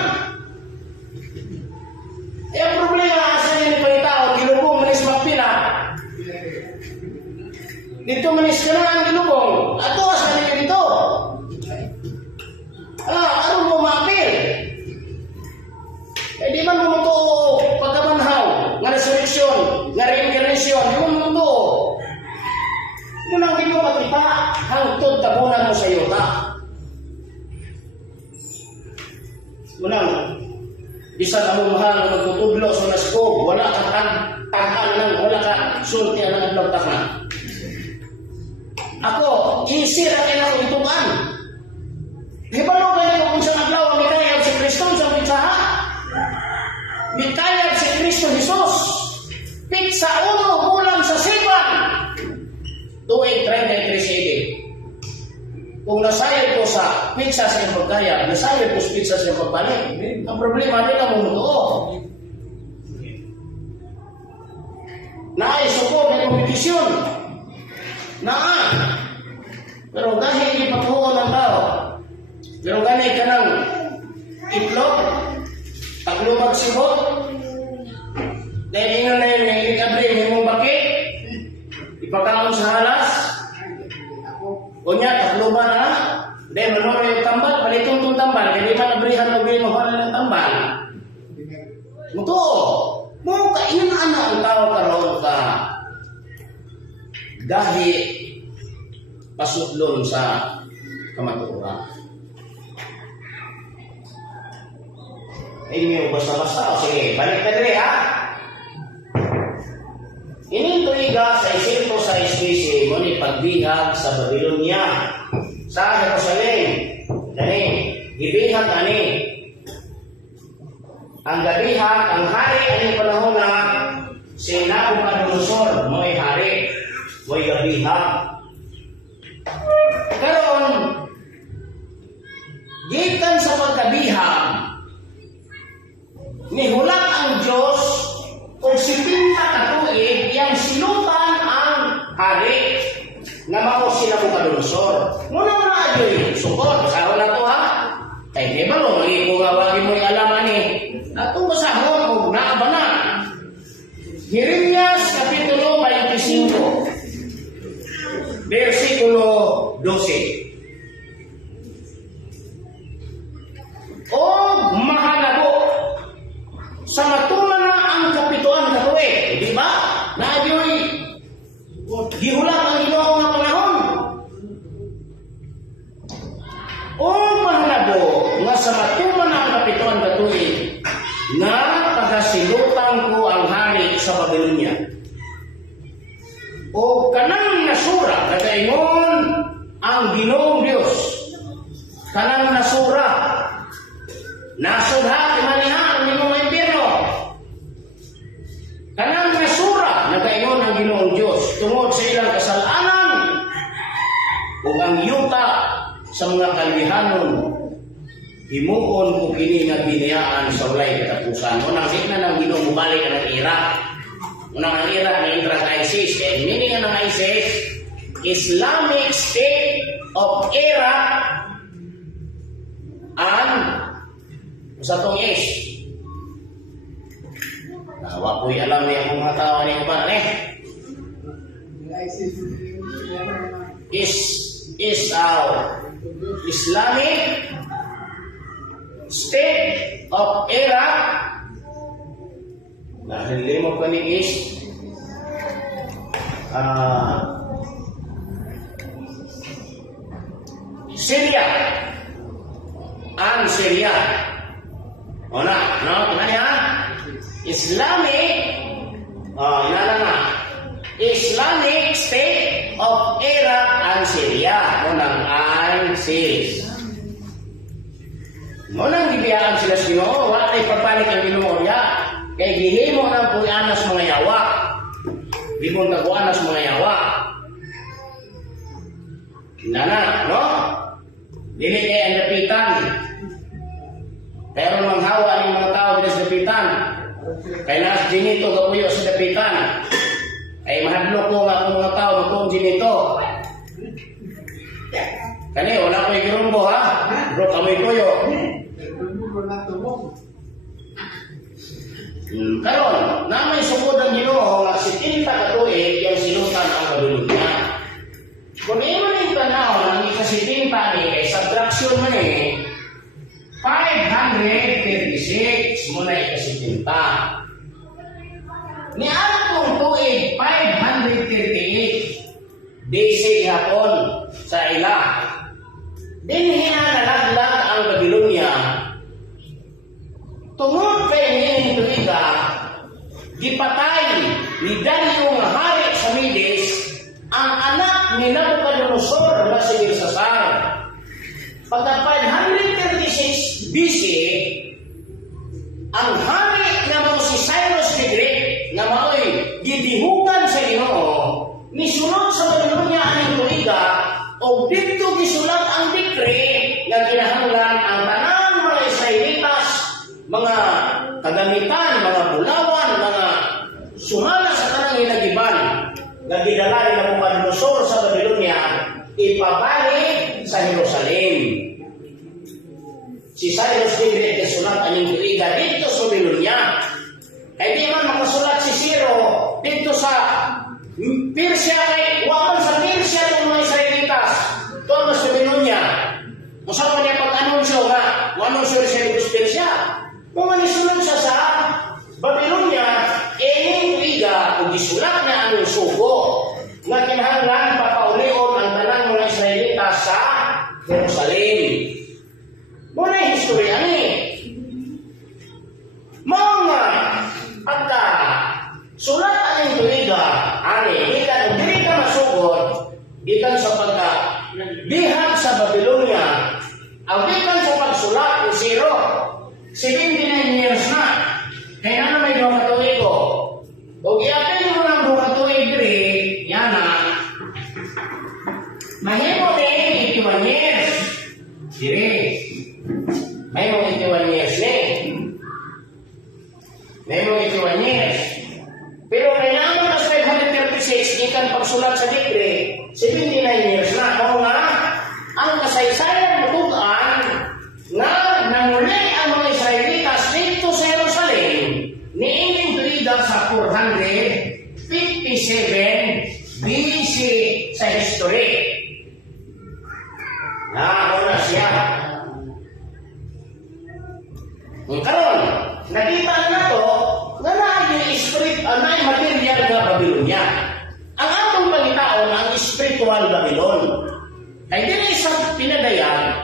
Ang problema, asa niya ni Palitao, ginubong manis magpila. Dito manis ka na ang ginubong. Ato, asa niya dito. Ano mo mapil? Eh di ba Unang, bisan ang mahal na magtutudlo sa naskog, wala ka tahan lang, wala ka sulti ang nagtahan. Ako, isir ang kailangan ituan. Hibalo kayo kung sa naglaw, mikayab si Kristo sa pitsaha. Mikayab si Kristo Jesus. Pitsa uno, bulan sa sipan. 2:33. Kung nasayad ko sa pizza sa iyong pagkaya, nasayad ko sa pizza sa iyong pagbalik. Ang problema nila mo mutuo. Naisuko, may kompetisyon. Pero dahil hindi pagkuho ng tao, pero ganay ka ng itlog, taglumag sibot, dahil inyo na yun, hindi kabre, hindi mong bakit, ipagkaon sa halas, kunya, takluban na, dahil manong yung tambal, palitong itong tambal, hindi man nabrihan na gawin mahal ng tambal. Mutuo, mo kainan ang tao karoon ka, dahil pasutlon sa kamaturan. Inyo basta-basta, sige, balik ka dali ha. Inintuiga sa isinto sa espisi mo ni pagbihag sa Babylonia, sa Jerusalem, gani, ibihag ani. Ang gabihag, ang hari aning panahon na si Nabucodonosor, mo'y hari, mo'y gabihag. Karon, gikan sa pagkabihag, nihulat ang Diyos kung sipinta katuig yang sinutan ang hari nga mao si Nabucodonosor. Muna na ayoy, sukot, basahon na to ha. Kaya di ba no, ko nga wagi mo'y alaman ni. Atong basahon o naaba na. Jeremias Kapitulo 25, versikulo 12. O mahanabo sa matuman na ang kapituan katuig, di ba? Na ayoy gihulat ang Ginoo nga panahon. O mahanabo nga sa matuman na ang kapituan katuig nga pagasilutan ko ang hari sa Babylonia. O kanang nasura, kagayon ang Ginoong Diyos. Kanang nasura, nasudha, imaniha, ang Ginoong Impierno. Kanang nasura, nagayon ang Ginoong Diyos. Tungod sa ilang kasalanan, o ang yuta sa mga kalbihanon, himuon ko kini nga biniyaan sa walay katapusan. Unang signa ng Ginoo mubalik ang Iraq. Unang ang Iraq na intra ISIS. Kaya meaning ng ISIS, Islamic State of Iraq and sa itong is. Nawa ko'y alam niya kung mga tao niya pa is Islamic State of Iraq. Dahil limo pa ni is Syria and Syria. O na, no? Kaya Islamic Islamic State of Iraq and Syria. Unang ISIS. Munang gibiyaan sila sa Ginoo, wala ay pagpanik ang Ginoo niya. Kaya gihimo ng puyanas mga yawa. Gihimo ng puyanas mga yawa. Nana, no? Dili kaya ang dapitan. Pero manghawa ng mga tao dito sa dapitan. Kaya nas dinito kapuyo sa dapitan. Ay mahadlo ko nga kung mga tao kung dinito. Kani, wala ko igirumbo ha? Bro, kamoy koyo. Karon, na may sukod ang Ginoo nga si Tinta katuig yung sinutan ang Babylonia. Kung iyon yung tanaw ng ikasitinta ni ay subtraction man 536 muna ikasitinta. Ni anak kong tuig 538 DC hapon sa ila. Dinhi na nalaglag ang Babylonia tungod kay nining tuiga, gipatay ni Dario nga hari sa Medes ang anak ni Nabucodonosor na si Belsasar. Pagka 536 BC, ang hari nga mao si Cyrus the Great nga mao'y gidihugan sa Ginoo, nisunod sa Babilonia aning tuiga, o dito gisulat ang decree nga kinahanglan ang tanang mga Israelitas, mga kagamitan, mga bulawan, mga sumala sa tanang hinagiban nga gidala ni Nabucodonosor sa Babilonia, ipabalik sa Jerusalem. Si Cyrus the Great gisulat aning tuiga dito sa Babilonia. Kaya di man makasulat si Ciro dito sa Persia, kay waman sa Persia ng mga Israelitas doon sa Babilonia. Masama niya pag-anunsyo nga anunsyo siya dito sa Persia. Kung manisunod siya sa Babilonia, ening tuiga kung gisulat na ang sugo nga kinahanglan papaulion ang tanang mga Israelitas sa Jerusalem. Muna yung history ani. Mga pagka sulat aning tuiga ani, ikan dili ka masugod ikan sa pagka bihag sa Babilonia, ang ikan sa pagsulat ni Ciro 79 years na. Kaya na may 2 katuig ko. O giapin mo ng 2 katuig diri, yan na. Mahimo din 81 years. Diri. Mahimo 81 years ni. Mahimo 81 years. Pero kailangan mas 536 ikan pagsulat sa decree, 79 years na. O nga, ang kasaysayan matugaan na nanguli ang mga Israelitas dito sa Jerusalem niining tuiga sa 457 BC sa history. Nauna siya. Karon, nakita na to na naay spirit, naay material nga Babilonia. Ang atong pangitaon ang spiritual Babylon. Ay dili sa pinadayan,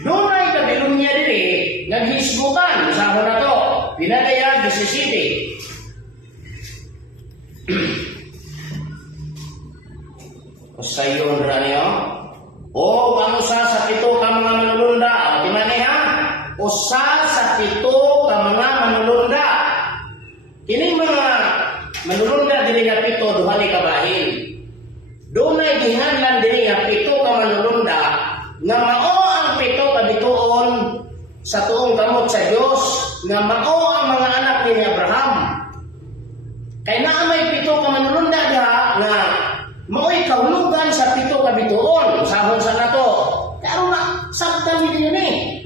doon ay Babilonia dili naghisgutan sa na to. Pinadayan 17. O sayon ra niyo. O ang usa sa 7 ka mga manulunda, o di man ha? Usa sa 7 ka mga manulunda. Kini mga manulunda dili nga 7 duha ka bahin. Doon ay gihanlan dili nga 7 ka manulunda nga mao ang 7 ka bituon sa tuong kamot sa Dios, nga mao ang mga anak ni Abraham. Kay naa may 7 ka manulunda diha nga mao'y kahulugan sa 7 ka bituon. Sahon sa nato. Kaya na sabtan ni ni.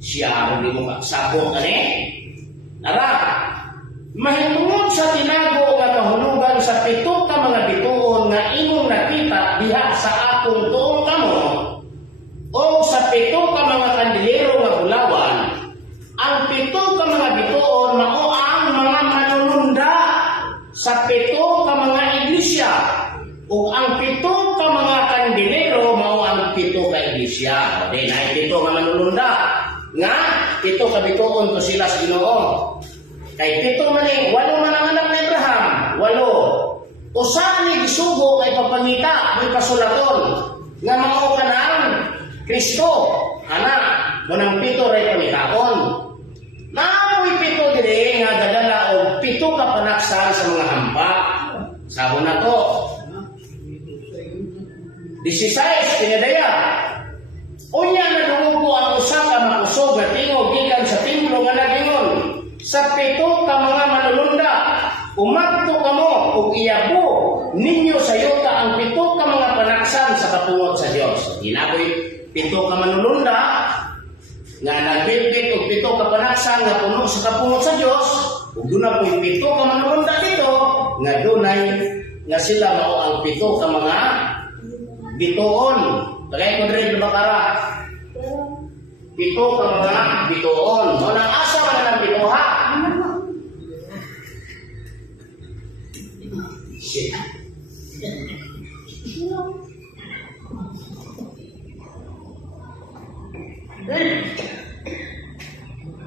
Siya di mo sabot ani. Ara. Mahimungod sa tinago nga kahulugan sa 7 ka mga bituon nga imong nakita diha sa akong tuong kamo, o sa 7 ka mga kandilero nga bulawan. Ang 7 ka mga bituon mao ang mga manununda sa 7 ka mga iglesia, o ang 7 ka mga kandilero mao ang 7 ka iglesia. O di na 7 nga manununda nga 7 ka bituon to sila sa Ginoo. Kay 7 man eh, 8 man ang anak ni Abraham, 8. Usa ni gisugo kay papangita, may pasulaton nga mao kanang Kristo, anak mo ng 7 ray pangitaon. Naoy 7 dire nga dadala og 7 ka panaksan sa mga hamba. Sabon na to. 16 pinadaya. Unya nadungog ko ang usa ka makusog nga tingog gikan sa templo nga nagingon. Sa 7 ka mga manulunda, umadto kamo ug iyabo ninyo sa yuta ang 7 ka mga panaksan sa kapungot sa Dios. Ginaboy 7 ka manulunda nga nagbibig og 7 ka panaksan nga puno sa kapungot sa Dios, ug doon na po 7 ka manulunda dito nga dunay nga sila mao ang 7 ka mga bituon. Tagay ko diri Bakara. 7 ka mga bituon. Mo nang asa man ang bituha. Shit.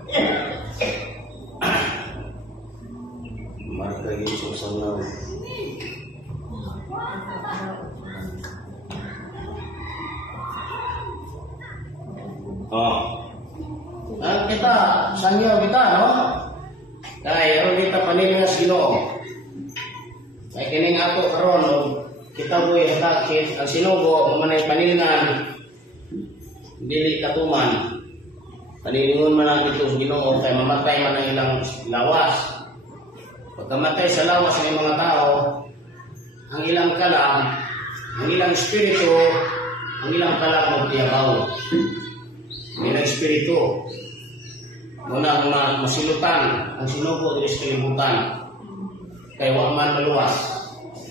Yeah. Oh. Kita, sanyo kita, no? Kaya, ang kita panilin nga Ginoo. Kaya kining ato karon, kita boy hakit ang sinugo, mamanay panilingan, dili katuman. Panilingon man ang ito sa Ginoo, kaya mamatay man ang ilang lawas. Pagkamatay sa lawas ng mga tao, ang ilang kalam, ang ilang espiritu, ang ilang kalam magtiyabaw. Ang ilang espiritu, muna ang masilutan, ang sinugo dili sa kalibutan. Kaya wa man maluwas.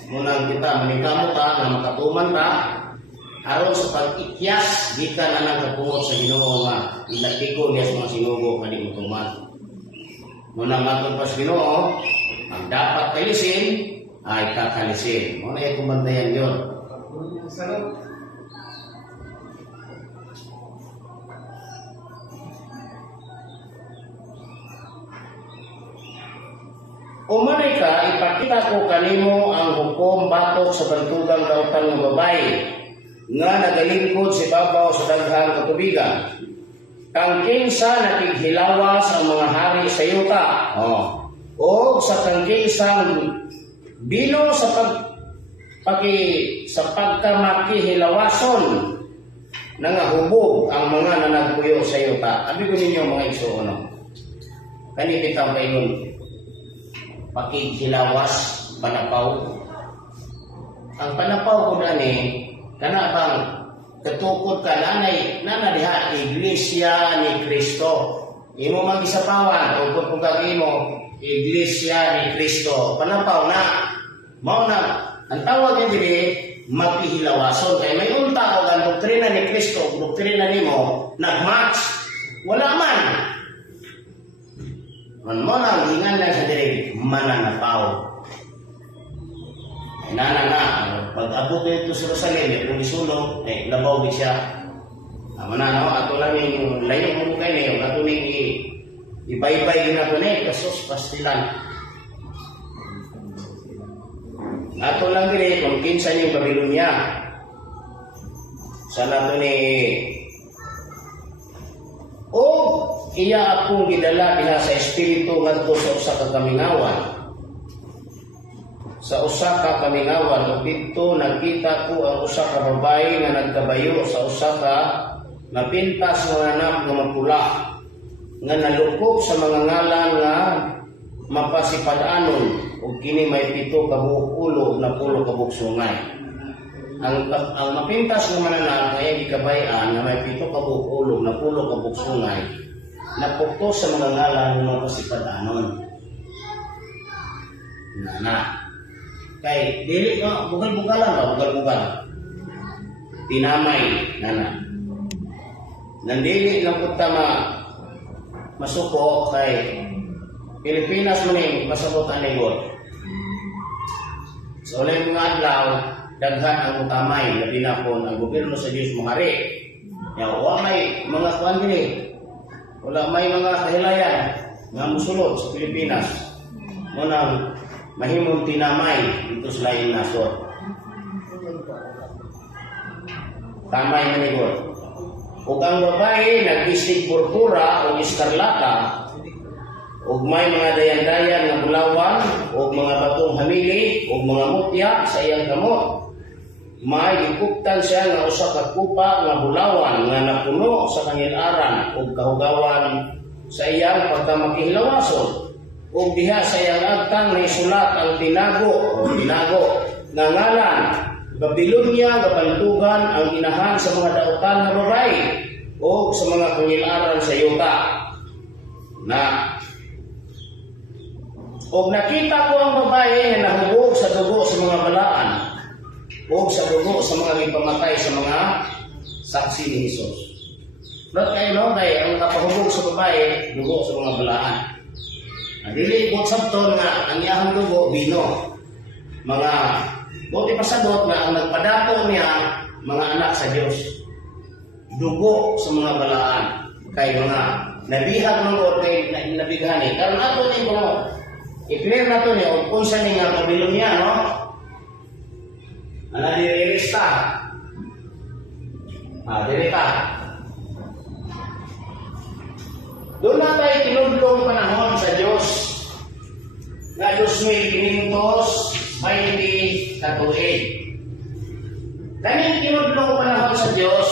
Muna kita maningkamot ta, na makatuman ta, aron sa pag-ikyas, gikan anang kapungot sa Ginoo nga, ilatigo niya sa mga sinugo kani mutuman. Muna matong pas Ginoo, ang dapat kalisin, ay kakalisin. Muna yung kumantayan yun. Umanay ka, ipakita ko kanimo ang hukom batok sa bantugang dautan ng babae nga nagalingkod si babaw sa daghang katubigan. Kang kinsa nakighilawas ang mga hari sa yuta. O sa kang kinsang bilo sa pagkamakihilawason na nga hubog ang mga nanagpuyo sa yuta. Abi ko ninyo mga igsuon. Kanipitaw kayo pakighilawas, panapaw. Ang panapaw ko dani, kana bang katukod ka nanay diha Iglesia ni Kristo. Imo magisapawan, tungkol kung kagimo, Iglesia ni Kristo. Panapaw na, mao na, ang tawag niya dili, makihilawason. Kaya may unta o ang doktrina ni Kristo, doktrina nimo, nagmatch, wala man. Man mo na, hingan lang sa diri, mananapaw. Nana na, pag-abot ito sa Jerusalem, kung isulong, labaw siya. Mananaw, ato lang yung layong mo kayo niyo, ato ning ibaybay na ito niyo, kasos pastilan. Ato lang din, kung kinsa yung Babylonia, sana ito ni o iya akong gidala diha sa espiritu ngadto sa usa ka kamingawan. Sa usa ka kamingawan dito nakita ko ang usa ka babae nga nagkabayo sa usa ka napintas nga anak nga mapula nga nalukop sa mga ngalan nga mapasipadanon ug kini may 7 ka buok ulo na 10 ka buok sungay. Ang mapintas ng mananang ay gikabayan na may 7 ka buok ulo na 10 ka buok sungay napuktos sa mga ngalan ng mga pasipadanon. Kay dili no bugal-bugalan ba bugal-bugal. Tinamay nandili lang pud ta masuko kay Pilipinas man masabot ang negod. So ulit mga adlaw daghan ang utamay labi na po ang gobyerno sa Diyos mahari. Wala may mga kuan dili. Wala may mga kahilayan nga musulod sa Pilipinas. Munang mahimong tinamay dito sa laing nasod. Tamay na negod. Ug ang babae nag-istig purpura o iskarlata ug may mga dayan-dayan nga bulawan ug mga batong hamili ug mga mutya sa iyang kamot. May gikuptan siya nga usa ka kupa nga bulawan nga napuno sa kangilaran ug kahugawan sa iyang pagkamakihilawason ug diha sa iyang agtang naisulat ang tinago nga ngalan Babylonia nga bantugan ang inahan sa mga dautan nga babae ug sa mga kangilaran sa yuta. Ug nakita ko ang babae nga nahubog sa dugo sa mga balaan o sa dugo sa mga ipamatay sa mga saksi ni Jesus. Not kayo no, kaya ang napahubog sa babae, dugo sa mga balaan. Dili po sabton nga ang iyahang dugo, bino. Mga buti pasadot na ang nagpadato niya, mga anak sa Diyos. Dugo sa mga balaan. Kay mga nabihag ng Lord, kay nabighan eh. Karon ato ni mo, i-clear na to niya, kung saan nga Babylonia, no? Direlista. Direta. Doon na tayo tinudlong panahon sa Diyos na 2,520 katuig. Kaning tinudlong panahon sa Diyos,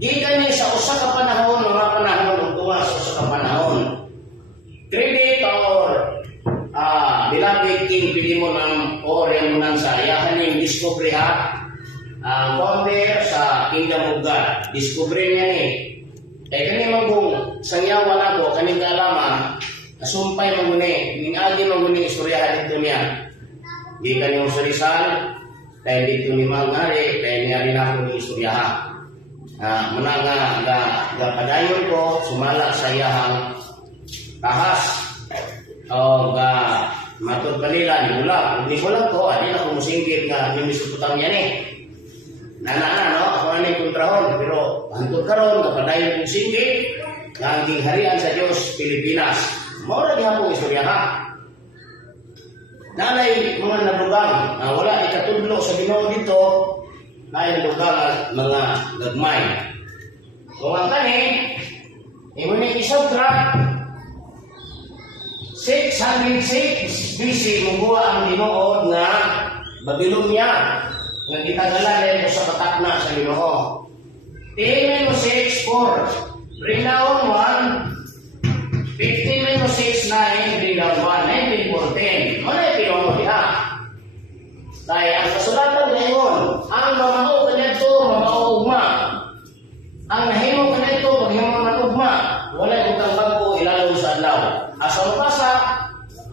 di kani sa usa ka panahon, mga panahon o tuwa sa usa ka panahon. Credit or beloved King Pilimon o Remunan sa ayahan yung discovery ha. Founder sa Kingdom of God. Discovery niya ni. Kaya kani magong sangyawan ako, kaning kaalaman, asumpay maguni, ning-agi maguni istoryahan dito niya. Di kanyang surisal, dahil dito ni Manghari, dahil niya rin ako ni istoryahan. Muna nga padayon ko, sumala sa iyahang tahas. O matod palila, ni bulag. Hindi bulag ko, adi na kung musinggit nga nimisuputang niya ni. Nana, no? Ako na yung kontrahon. Pero, hantod karon kapadayon kong singgit, nga ang harian sa Diyos, Pilipinas. Maura di hapong istoryahan. Nanay mga nadugang, wala ikatudlo sa Ginoo dito, na yung lugang mga gagmay. Kung ang kani, imunin isang track, 606 BC, mubuha ang Ginoo nga Babylonia, nga gitagalan mo sa katakna sa Ginoo. Tingnan mo 6-4, bring down 1, 15 minus 6, 9, bring down 1, 19, 14. Ano yung pinuno niya? Dahil ang kasulatan ngayon, ang mamao kanito, mamao ugma. Ang nahimo kanito, maghimo ng ugma. Wala yung bago ilalong sa adlaw. Asa mapasa,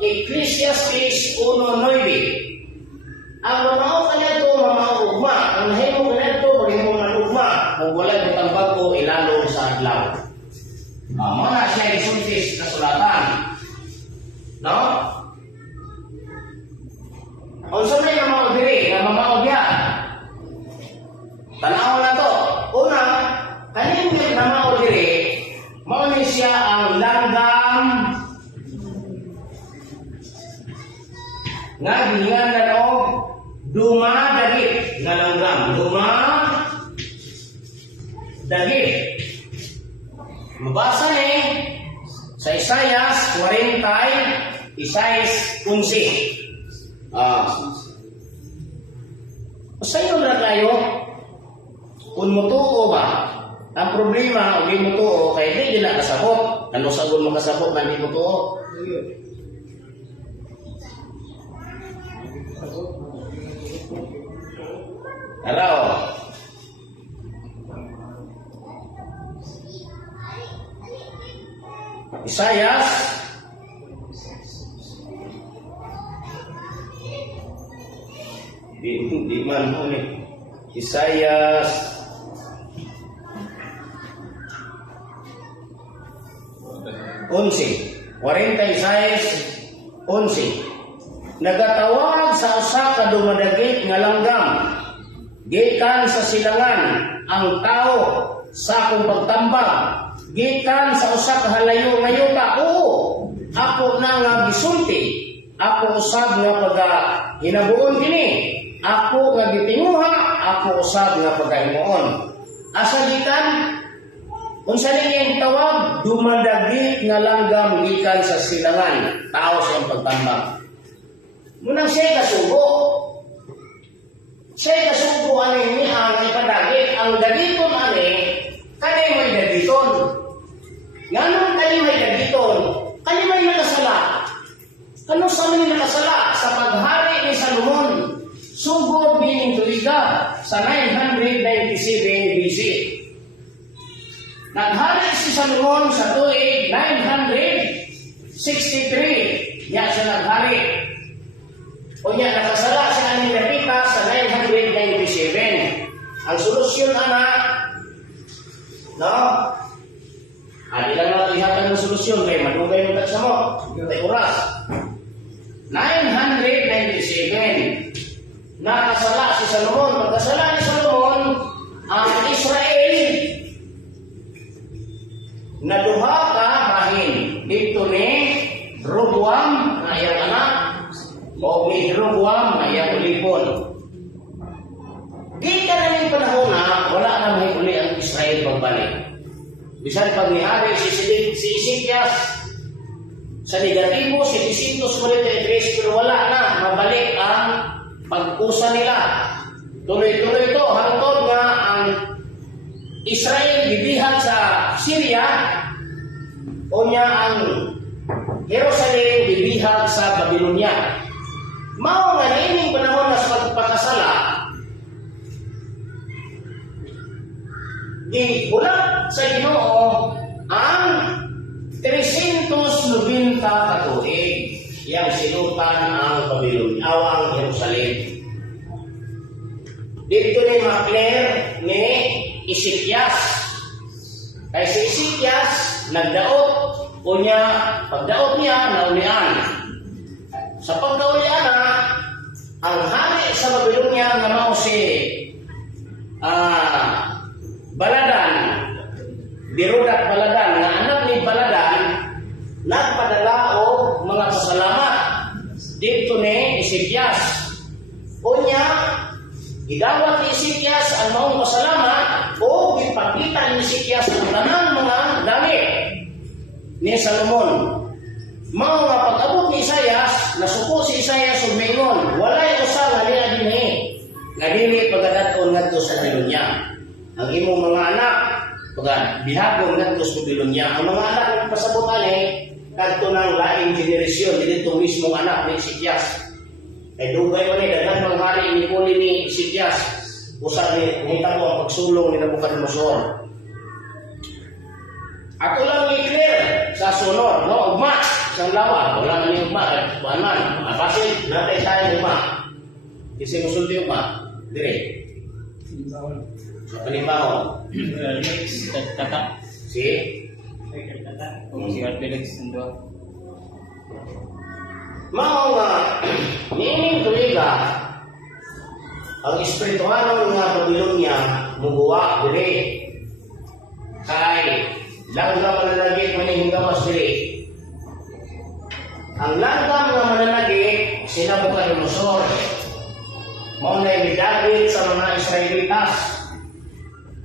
Ecclesiastes 1:9. Ang mamao kanito, mamao ugma. Ang nahimo kanito, maghimo ng ugma. Kung wala yung bago ilalong sa adlaw. Muna siya isultis na sulatan. No? Kung saan may mamao diri, nga mamao diya. Tanaw na to. Una, kanin yung mamao diri, mauni siya ang langgam nga bingan na no, dumadagit nga langgam. Dumadagit. Mabasa ni sa Isaias 40, Isaias 11. Sayo na kayo kung mutuo ba? Ang problema, kung di mutuo, kaya di na kasabot. Ano sagon mo kasabot na di mutuo? Hello? Isaias di man po ni Isaias 11 nagatawag sa usa ka dumadagit nga langgam gikan sa silangan ang tao sa akong pagtambag gikan sa usa ka halayo nga yuta. Oo, ako na nga gisulti, ako usab nga hinabuon kini, ako nga gitinguha, ako usab nga pagahimuon. Asa gikan? Unsa niyang tawag? Dumadagit nga langgam gikan sa silangan, tao sa iyang pagtambag. Munang siya kasugo. Siya kasugo ani niya ang ipadagit. Ang dagiton ani, kanay may dagiton. Nganong kanay may dagiton? Kanay may nakasala. Kano sa mga nakasala? Sa paghari ni Salomon, sugod bining tuliga sa 997 BC. Naghari si Salomon sa tuig 963. Niya siya naghari. O niya nakasala siya aning Napita sa 997. Ang solusyon anak, no? Adi lang natin ihatan ng solusyon kay madugay mo sa mo. Tay oras. 997. Nakasala si Salomon. Magkasala ni Salomon ang Israel na duha ka bahin. Dito ni Roboam na iyang anak o ni Roboam na iyang ulipon. Di ka na yung panahon na wala na may uli ang Israel pagbalik. bisan pag ni-hari si Ezekias sa negatibo, 743, pero wala na, mabalik ang pag-usa nila. Tuloy-tuloy ito, hangtod nga ang Israel gibihan sa Syria, o niya ang Jerusalem gibihan sa Babylonia. Mao nga niining panahon na sa pagpakasala, gibulat sa Ginoo ang 390 katuig yang sinutan ang Babylonia, ang Jerusalem. Dito ni Macler ni Ezekias. Kay si Ezekias nagdaot o niya, pagdaot niya naulian. Sa pagdaulian na, ang hari sa Babylonia nga mao si Baladan, Birudak Baladan, nga anak ni Baladan, nagpadala og mga pasalamat dito ni Ezekias. Unya, gidawat ni Ezekias ang maong pasalamat o gipakita ni Ezekias ang tanang mga damit ni Salomon. Mao nga pag-abot ni Isaias, nasuko si Isaias ug mingon, walay usa nga niya dinhi, nga dili pagadaton ngadto sa Babylonia. Ang imong mga anak bihagom ngadto sa Babylonia. Ang mga anak nga pasabutan kadto nang laing generasyon dito mismo anak ni Ezekias. Ay dugay man daghang mga hari ni puli ni Ezekias. Usa ni nahitabo ang pagsulong ni Nabucodonosor. Ato lang i-clear sa sunod, no? Ugma, isang lawa, wala na ni ugma, buwanan, mapasin, natay tayo ugma. Kasi musulti ugma, dire. Sa palimbawon. Felix, tata. Si? Si Felix, ando. Mao nga, nining tuliga, ang espirituhanon nga Babylonia, mubuwa, dire. Kay, langgam mananagit manihing gawas diri. Ang langgam nga mananagit si Nabucodonosor. Mao na midagit sa mga Israelitas.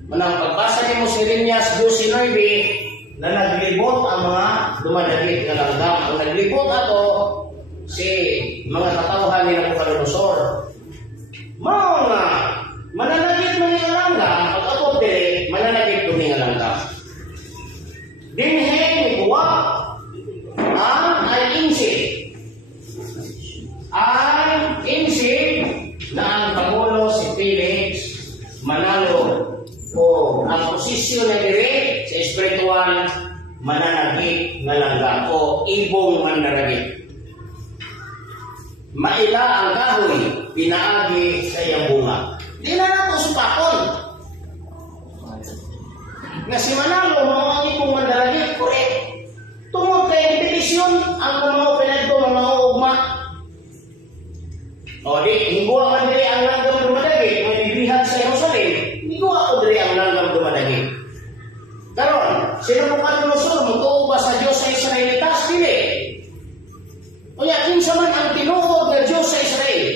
Manang pagbasa ni mo si Jeremias 12:9 na naglibot ang mga dumadagit nga langgam. Ang naglibot ato si mga katawhan ni Nabucodonosor. Mao nga mananagit man nga langgam, pag-abot diri mananagit dumi nga langgam. Dinhi ni buwa ang insid. Ang insid na ang Pangulo si Felix Manalo o ang posisyon na dire sa espiritual mananagit nga langgam o ibong mananagit. Maila ang kahoy, pinaagi sa iyang bunga. Di na nato supakon. Nga si Manalo, mga ibong mananagit, correct. Tungod kay petisyon, ang mga pinagdo, mga ugma. O di, hingguwa man diri ang langgam dumadagit, may bibihan sa Jerusalem, hingguwa ko diri ang langgam dumadagit. Karon, sino mo Nabucodonosor, mutuo ba sa Diyos sa Israelitas? Dili. Kaya kinsa man ang tinuod na Diyos sa Israel,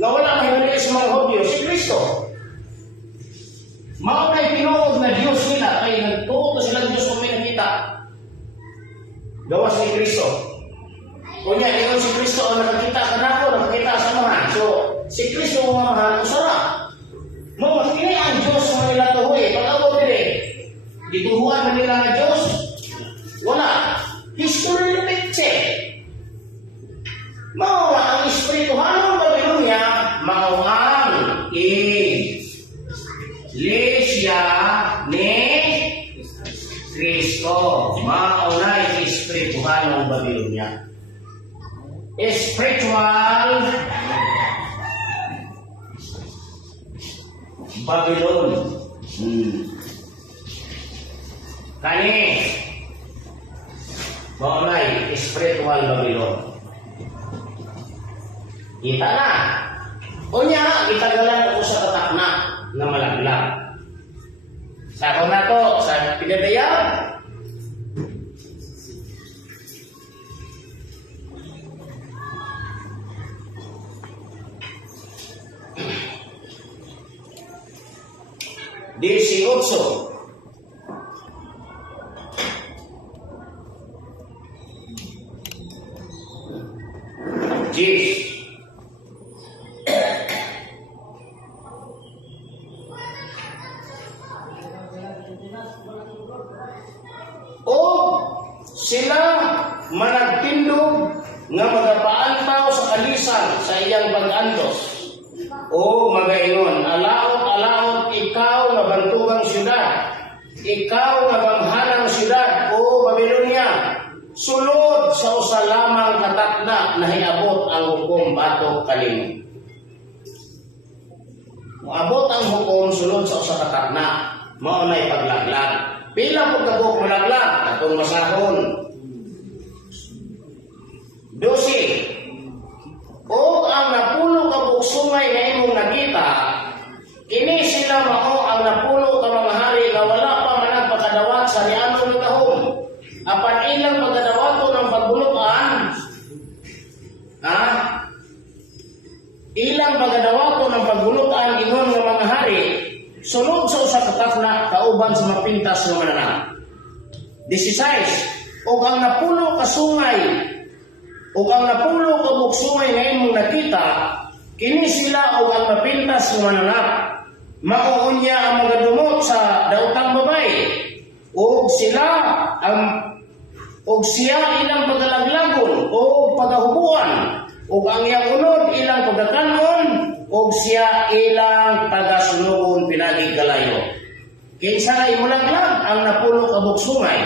na wala mahimuli sa mga Hudyo, si Kristo. Mao na'y tinuod na Diyos nila, kaya nagtuo silang Diyos kung may nakita. Gawas ni Kristo. Kunya, ikaw si Kristo ang nakakita ka na ako, nakakita sa mga. So, si Kristo ang mahal ko sarap. Mga kini ang Diyos ang nila tuhoy. Pag-abot dire, dituhuan na nila ng Diyos. Wala. History picture. Mao ang espirituhanong Babylonia, mao ang Iglesia ni Kristo. Mao na ang espirituhanong Babylonia. Spiritual Babylon. Kani mao na ang spiritual Babylon. Kita na. Unya, itagalan ako sa tatakna na malaglag. Sa ako na to, sa pinadayaw. Di si Otso. Jis. O sila managtindog nga magapaantaw sa kalisan sa iyang pag-antos. O magaingon, alaot-alaot ikaw nga bantugang syudad, ikaw nga banghanang syudad, o Babilonia, sulod sa usa lamang katakna na hiabot ang hukom batok kanimo. Moabot ang hukom sulod sa usa katakna, mao nay paglaglag. Pila po kabuk malaglag atong masahon. 12. O ang napulo kabuk sungay nga imong nakita, kini sila mao ang napulo ka mga hari nga wala pa managpakadawat sa riano ng kahom. Apan ilang pagkadawato ng pagbulukan, ilang pagkadawato ng pagbulukan ingon nga mga hari, sunod sa usa ka takna kauban sa mapintas nga mananap. 16. O ang napulo ka sungay, o ang napulo ka buksungay nga imong nakita, kini sila o ang mapintas nga mananap. Mauunya ang mga dumot sa daotang babae, o sila ang o siya ilang pagalaglagon o pagahubuan, o ang iyang unod ilang pagakanon, o siya ilang pagasunugon pinagig kalayo. Kinsa imulaglag ang napulo ka buksungay.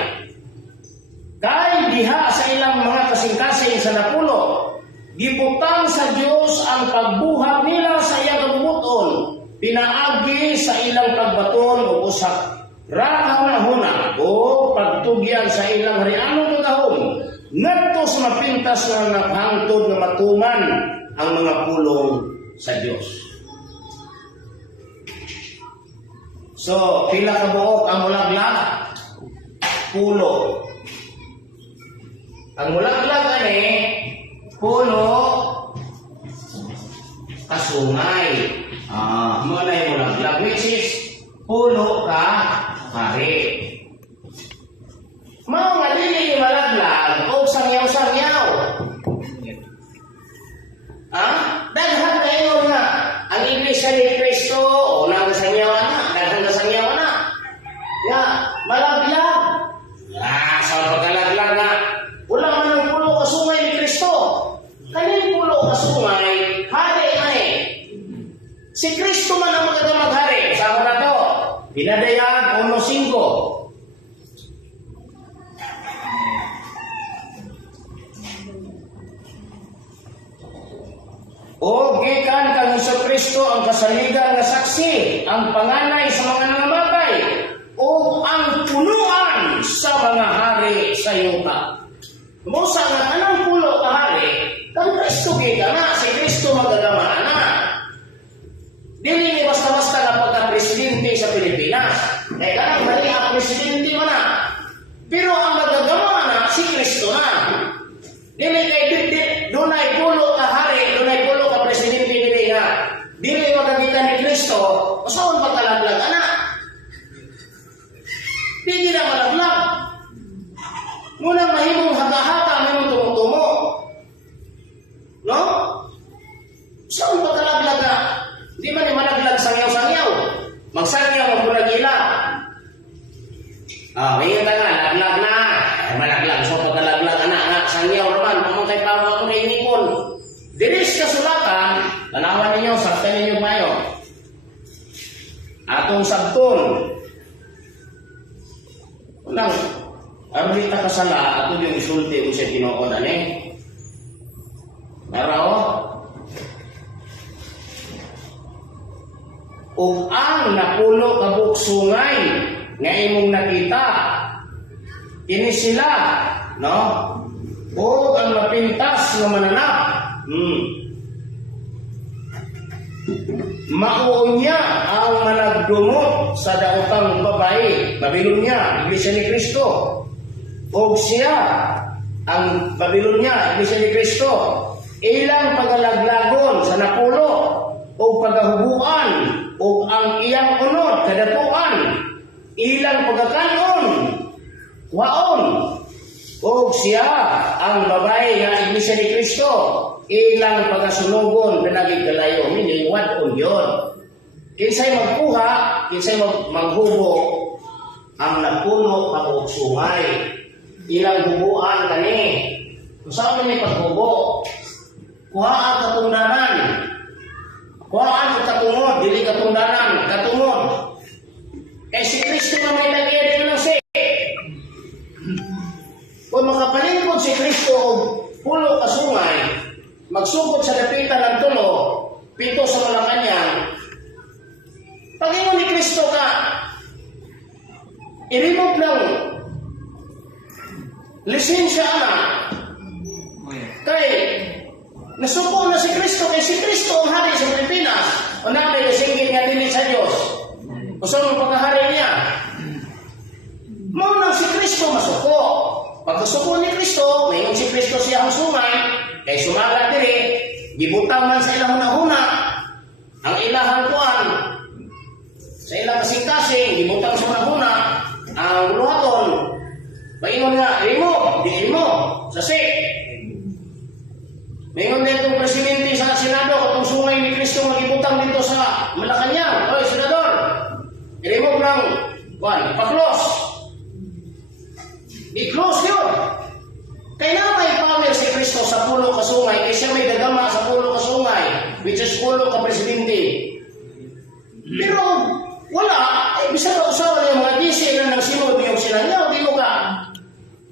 Kay diha sa ilang mga kasing-kasing sa napulo, gibutang sa Dios ang pagbuhat nila sa iyang kabubuton, pinaagi sa ilang pagbaton o usak rakahuna o pagtugyan sa ilang harianong kagahom, ngadto sa mapintas nga naghangtod nga matuman ang mga pulong sa Dios. So, pila ka buok ang mulaglag? Pulo. Ang mulaglag ani pulo kasungay. Mo na yung mulaglag, which is pulo ka hari. Mao nga dili yung malaglag o sangyaw-sangyaw. Daghan kayo nga ang iglesia ni Cristo o nang sangyaw na, daghan na sangyaw na. Ya, malaglag. Sa pagkalaglag nga, wala man ang pulo ka sungay ni Cristo. Kanin pulo ka sungay, hari ay. Si Cristo man ang magagamag hari. Sama na to. Pinadayag 1:5. O gikan kang Kristo ang kasaligan nga saksi, ang panganay sa mga nangamatay, o ang punuan sa mga hari sa yuta. Musa nga anong pulo ka hari, kang Kristo gikan na, si Kristo magagama na. Dili ni basta-basta na pagka-presidente sa Pilipinas. Kanang mali ang presidente mo na. Pero ang magagama na, si Kristo na. Dili kay dunay pulo ka hari, dunay pulo ka presidente dili nga. Dili magagitan ni Kristo, usaon pagkalaglag ana. Dili na malaglag. Muna mahimong hata-hata, mahimong tumutumo. No? Usaon pagkalaglag na. Di man ni malaglag sangyaw-sangyaw. Magsangyaw ang mula gila. Ngayon na nga, laglag na. Malaglag. So pagkalaglag, anak, sangyaw naman. Pamangkay pa ako na inipon. Dinis kasulatan, tanawan ninyo, saktan ninyo mayo. Atong sabton. Unang, arulita kasala, ato yung isulti kung siya kinoodan eh. Pero, ug ang napulo ka buksungay nga imong nakita, kini sila, no? O ang mapintas nga mananap. Mauunya ang managdumot sa daotang babae, Babilonia, Iglesia ni Cristo. O siya, ang Babilonia, Iglesia ni Cristo, ilang pagalaglagon sa napulo o pagahubuan o ang iyang unod kadatuan, ilang pagakanon, waon, o siya ang babae nga Iglesia ni Cristo, ilang pagkasunugon pinagigalayo meaning wadon yun. Kinsay magkuha, kinsay maghubo ang nagpuno pag sungay. Ilang hubuan kani. Kung saan may paghubo, kuha ang katungdanan. Kuha ang katungod, dili katungdanan, katungod. Kay si Kristo na may nag-edit ng si. Kung makapalingkod si Kristo o pulo ka sungay, magsugod sa dapitan ng tulo, 7 sa Malacanang, pag-ingon ni Kristo ka, i-remove ng lisensya na kay nasuko na si Kristo, kay si Kristo ang hari sa Pilipinas, o namin nasingit nga din sa Diyos. Gusto mong pagkahari niya. Muna si Kristo masuko. Pagkasuko ni Kristo, mayon si Kristo siya ang sungay, kay sumagat diri, gibutang man sa ilang hunahuna, ang ilahang kuan, sa ilang kasing-kasing, gibutang sa hunahuna, ang luhaton, maingon nga, remove, di remove, sasi. Maingon na itong presidente sa Senado, katong sungay ni Kristo magibutang dito sa Malacanang, oy, senador, i-remove ng, kuan, pa-close. I-close yun. Kaya may power si Kristo sa pulo ka sungay, kaya siya may gagama sa pulo ka sungay, which is pulo ka presidente. Pero, wala, ay bisa ka usawa ng mga DC na nang sinod yung sinanyaw, di mo ka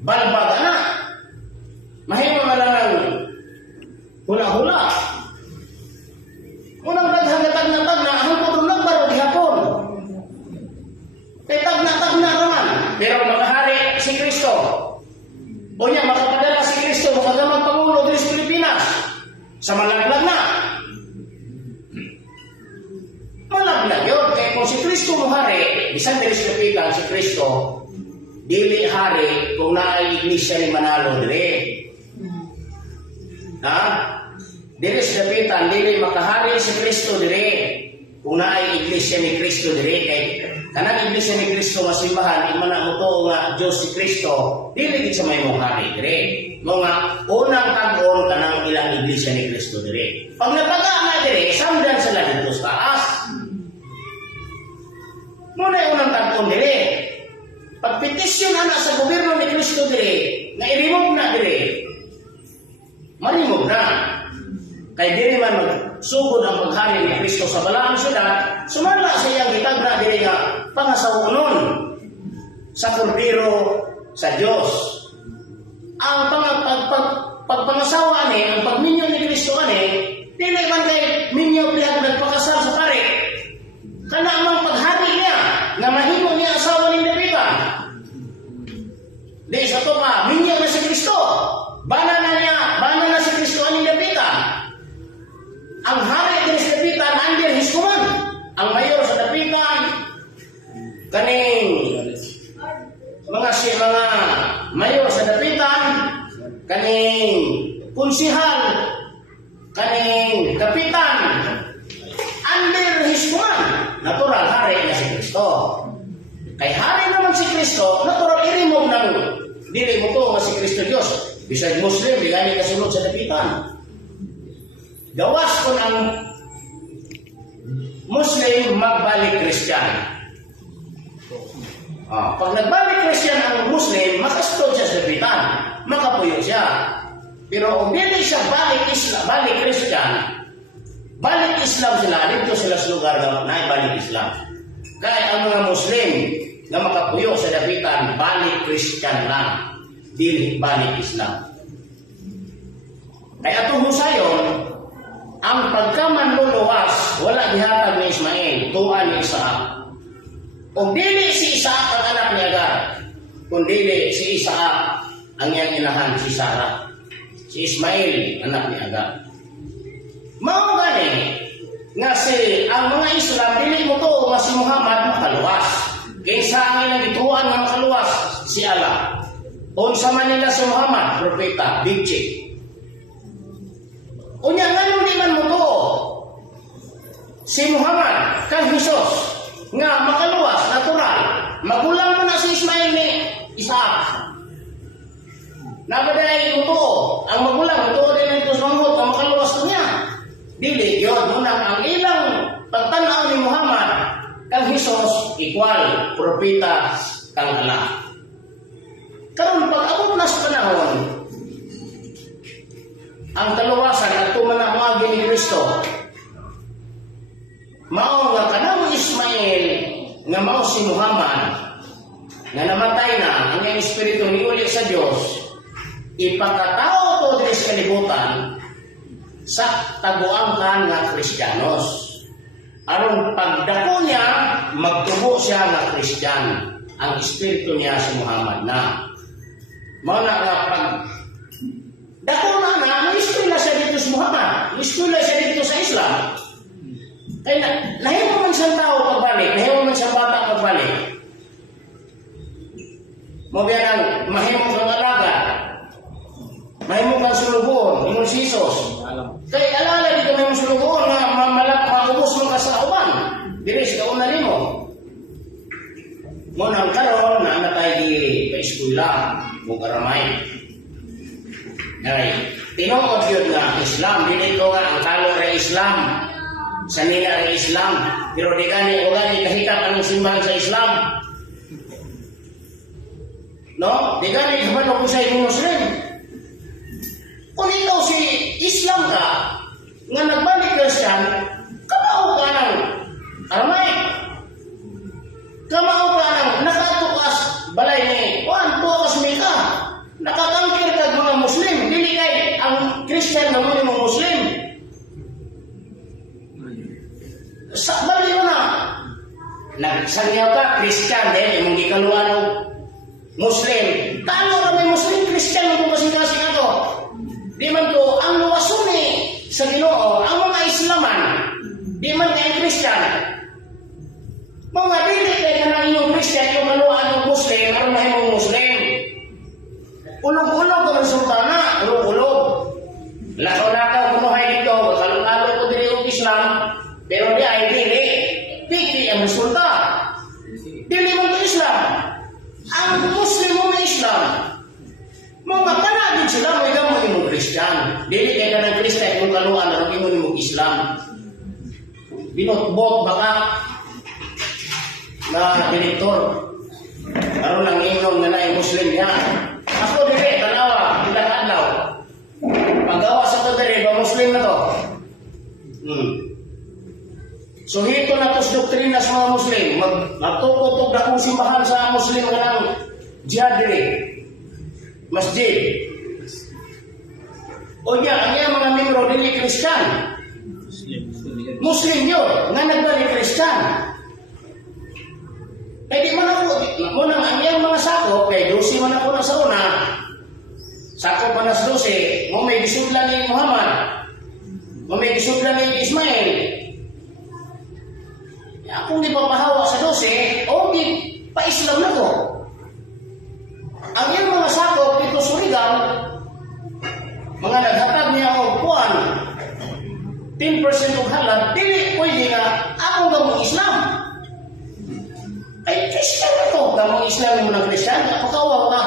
balbaga na. Mahimo nga lang ng hula-hula. Unang daghang na tag na, ang putong nagbaro di hapon. Kaya tag na naman. Pero makahari si Kristo. O niya, makapadala si Kristo, makagamang Pangulo dito sa Pilipinas. Sa malaglag na. Malaglag yun. Kaya kung si Kristo mo hari, isang dirispipikan si Kristo, dili hari kung naay iglesia ni Manalo dili. Ha? Dili sa dapitan, dili makahari si Kristo dili. Kung naay iglesia ni Kristo dili. Kaya kanang iglesia ni Kristo nga simbahan, imana mo to nga Diyos si Kristo, dili gid sa may mong hari diri. Mga unang tag-on kanang ilang iglesia ni Kristo diri. Pag nataga na diri, samdan sila dito sa taas. Muna yung unang tag-on diri. Pag petisyon ana sa gobyerno ni Kristo diri, nga i-remove na diri. Marimove na. Kay diri man magsugod ang paghari ni Kristo sa balaang syudad, sumala sa iyang gitag na diri nga pangasawunon sa kordero sa Dios. Ang pagpangasawa ni, ang pagminyo ni Kristo ani, dili man kay minyo pihag nagpakasal sa pare. Kana ang paghari niya nga mahimo niya asawa ni David. Di sa to pa, minyo na si Kristo. Bana na si Kristo ani David. Ang hari din sa dapitan, under his command. Ang mayor sa dapitan, kaning mga mayor sa dapitan, kaning konsihal, kaning kapitan, under his command. Natural, hari na si Kristo. Kay hari naman si Kristo, natural i-remove ng dili mo to nga si Kristo Diyos. Bisag Muslim, bilani kasunod sa dapitan. Gawas kung ang Muslim magbalik Christian. Pag nagbalik Christian ang Muslim, makastod siya sa dapitan. Makapuyo siya. Pero kung hindi siya balik Christian, balik Islam sila, dito sila sa lugar na balik Islam. Kaya ang mga Muslim na makapuyo sa dapitan, balik Christian lang. Dili balik Islam. Kaya itong husayon, ang pagkamanluluwas, wala dihatag ni Ismael, tuan ni Isaac. O dili si Isaac ang anak ni Agar, kung dili si Isaac ang iyang inahan, si Sarah. Si Ismael, anak ni Agar. Mao gani nga ang mga Islam, dili mo to nga si Muhammad makaluwas. Kaysa ang ilang ituan nga makaluwas, si Allah. Unsa man nila si Muhammad, propeta, big chick. Unya nga nung di man mo to, si Muhammad, kay Jesus, nga makaluwas, natural, magulang mo na si Ismael ni Isaac. Nabaday mo to, ang magulang, ito din ito sa manghot, ang makaluwas. Dili yun. Munang ang ilang pagtanaw ni Muhammad kang Hesus equal propeta kang Allah. Karon pag abot na sa panahon, ang kaluwasan at tumanamagi ni Kristo, mao nga kanang Ismail nga mao si Muhammad nga namatay na ang iyang espiritu niuli sa Dios, ipakatao to diri sa kalibutan sa taguangkan nga Kristiyanos. Aron pagdako niya, magtubo siya nga Kristiyan. Ang espiritu niya si Muhammad na. Mao na nga pag dako na may eskwela siya dito sa Muhammad, may eskwela siya dito sa Islam. Kaya nahimo man siyang tao pagbalik, nahimo man siyang bata pagbalik. Mabiyan ang mahimo kang alaga, mahimo kang sulugon, imong sisos. Kaya alala dito mahimo sulugon, maubos mo ka sa uban. Diri sa kauna nimo. Mo nang karon na natay di pa-eskwela, mo karamay. Ngay, tinuod yun nga Islam, dili ko nga ang talo ra Islam. Sanina ra Islam, pero di gani o gani kahitap anong simbahan sa Islam. No? Di gani kabalo ko sa ibang Muslim. Kung ikaw si Islam ka, nga nagbalik Christian, kamao ka ng aramay. Kamao ka ng nakatukas balay ni Juan, tukas may ka. Nakakangkir ka mga Muslim. Dili kay ang Christian na mga Muslim. Sa bali mo na. Nagsangyaw ka, Christian, dahil yung gikaluan ng Muslim. Talo na may Muslim, Christian, kung kasing-kasing ako. Di man to, ang luwason sa Ginoo, ang mga Islaman, di man kayong Christian. Mga dili kay kanang inyong Christian, yung kaluan ng Muslim, ang mahimong Muslim. Ulog-ulog ang sultana, ulog-ulog. Lakaw-lakaw kumuhay dito, kalong-lalo ko dili yung Islam, pero di ay dili. Dili ang resulta. Dili mo ito Islam. Ang Muslim mo na Islam. Mga panagin sila, may gamon yung Christian. Dili kay ka ng Christian, yung kaluan, ang imon yung Islam. Binot-bot baka na direktor. Karoon ng inom na na Muslim niya. Ako dili, tanawa, ilang adlaw. Paggawa sa to dili, ba Muslim na to? So hito na to sa doktrina sa mga Muslim. Magtukot-tuk na kong simbahan sa Muslim nga ng jihad dili. Masjid. O niya, ang iyang mga membro dili Christian. Muslim yun, nga nagbalik Christian. Eh di man ako, munang ang iyang mga sakop, kay 12 man ako na sa una, sakop pa na sa 12, mo may gisudlan ni Muhammad, mo may gisudlan ni Ismail. Akong di papahawa sa 12, o di pa-Islam na ko. Ang iyang mga sakop, dito Surigao, mga naghatag niya o kuwan, 10% of halal, dili pwede nga akong gamong Islam. Ay, Christian na to. Gamong Islam mo ng Christian, kapakawaw ka.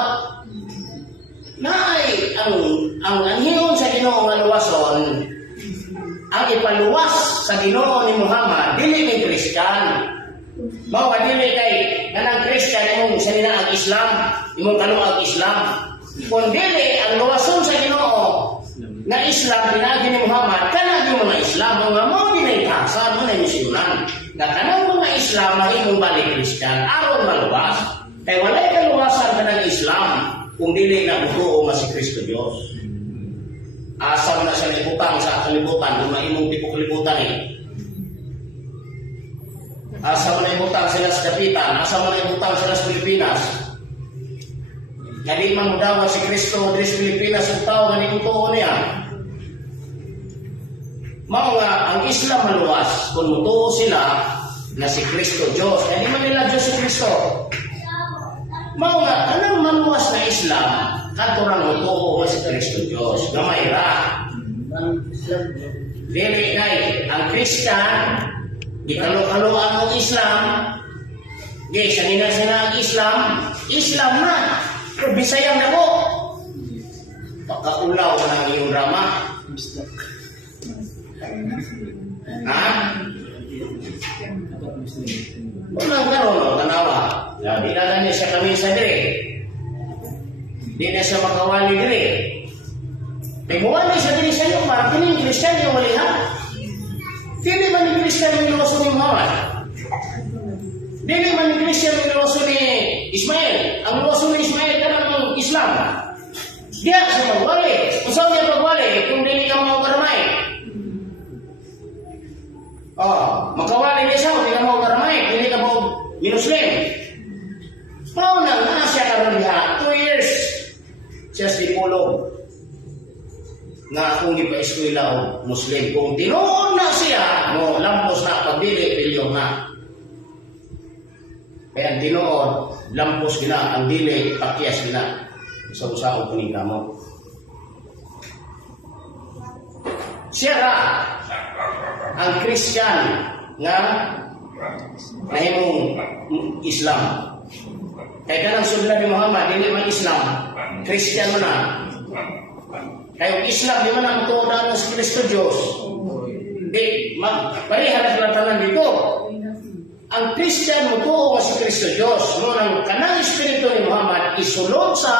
Naay, ang hiyon sa Ginoo nga luwason, ang ipaluwas sa Ginoo ni Muhammad, dili ni Christian. Mga dili kay kanang Christian imong sanina ang Islam, imong kanong ang Islam. Kung dili, ang luwason sa Ginoo na Islam, pinagi ni Muhammad, kanagi mo na Islam, mga mo dinaytasa, mo na misyonan. Na kanang mga Islam, mahimong balik Christian, aron maluwas. Kaya walay kaluwasan ka ng Islam, kung dili na butuo nga si Kristo Diyos. Asam na siya libutang sa kalibutan, kung maimong tipo kalibutan Asam na ibutang sila sa Kapitan, asam na ibutang sila sa Pilipinas. Kaya man mo daw si Kristo diri sa Pilipinas ang tao nga nikutuo niya. Mao nga ang Islam maluwas kung mutuo sila na si Kristo Diyos. Kaya di man nila Diyos si Kristo. Mao nga anong maluwas na Islam katurang mutuo nga si Kristo Diyos. Gamay ra. Dili kay ang Christian di kalo-kaloan ng Islam. Gay, sanina sila ang Islam na. Pero Bisayang na ko. Pagkaulaw na ng iyong drama. Ha? Unang karon tanawa. Di na niya siya kami sa dire. Di na siya makawali dire. Pagmuwali sa diri sa iyo, kining Kristiyan yung walihan. Dili man ni Kristiyan yung niloso ni Muhammad. Dili man ni Kristiyan yung niloso ni Ismail. Ang niloso ni Ismail ka ng Islam. Diya sa magwali. Kung saan niya magwali, kung dili ka mga karamay. Magkawali niya siya, hindi ka mga karamay, hindi ka mga minuslim. Paunang na siya karon diha, 2 years. Siya si Pulong. Nga akong ipa-eskwela o Muslim. Kung tinuod na siya, mo lampos na pagdili, pilyong na. Kaya ang tinuod, lampos gina, ang dili, pakyas gina. Sa-usao kuning kamo. Siya ra, ang Christian nga nahimong Islam. Kaya kanang sudlan ni Muhammad, hindi man Islam, Christian mo na. Kaya Islam, di man ang tuodan ng Kristo Diyos. Di, parihan na kilatanan dito. Ang Christian mo tuo nga si Kristo Diyos. Nung kanang Espiritu ni Muhammad, isulod sa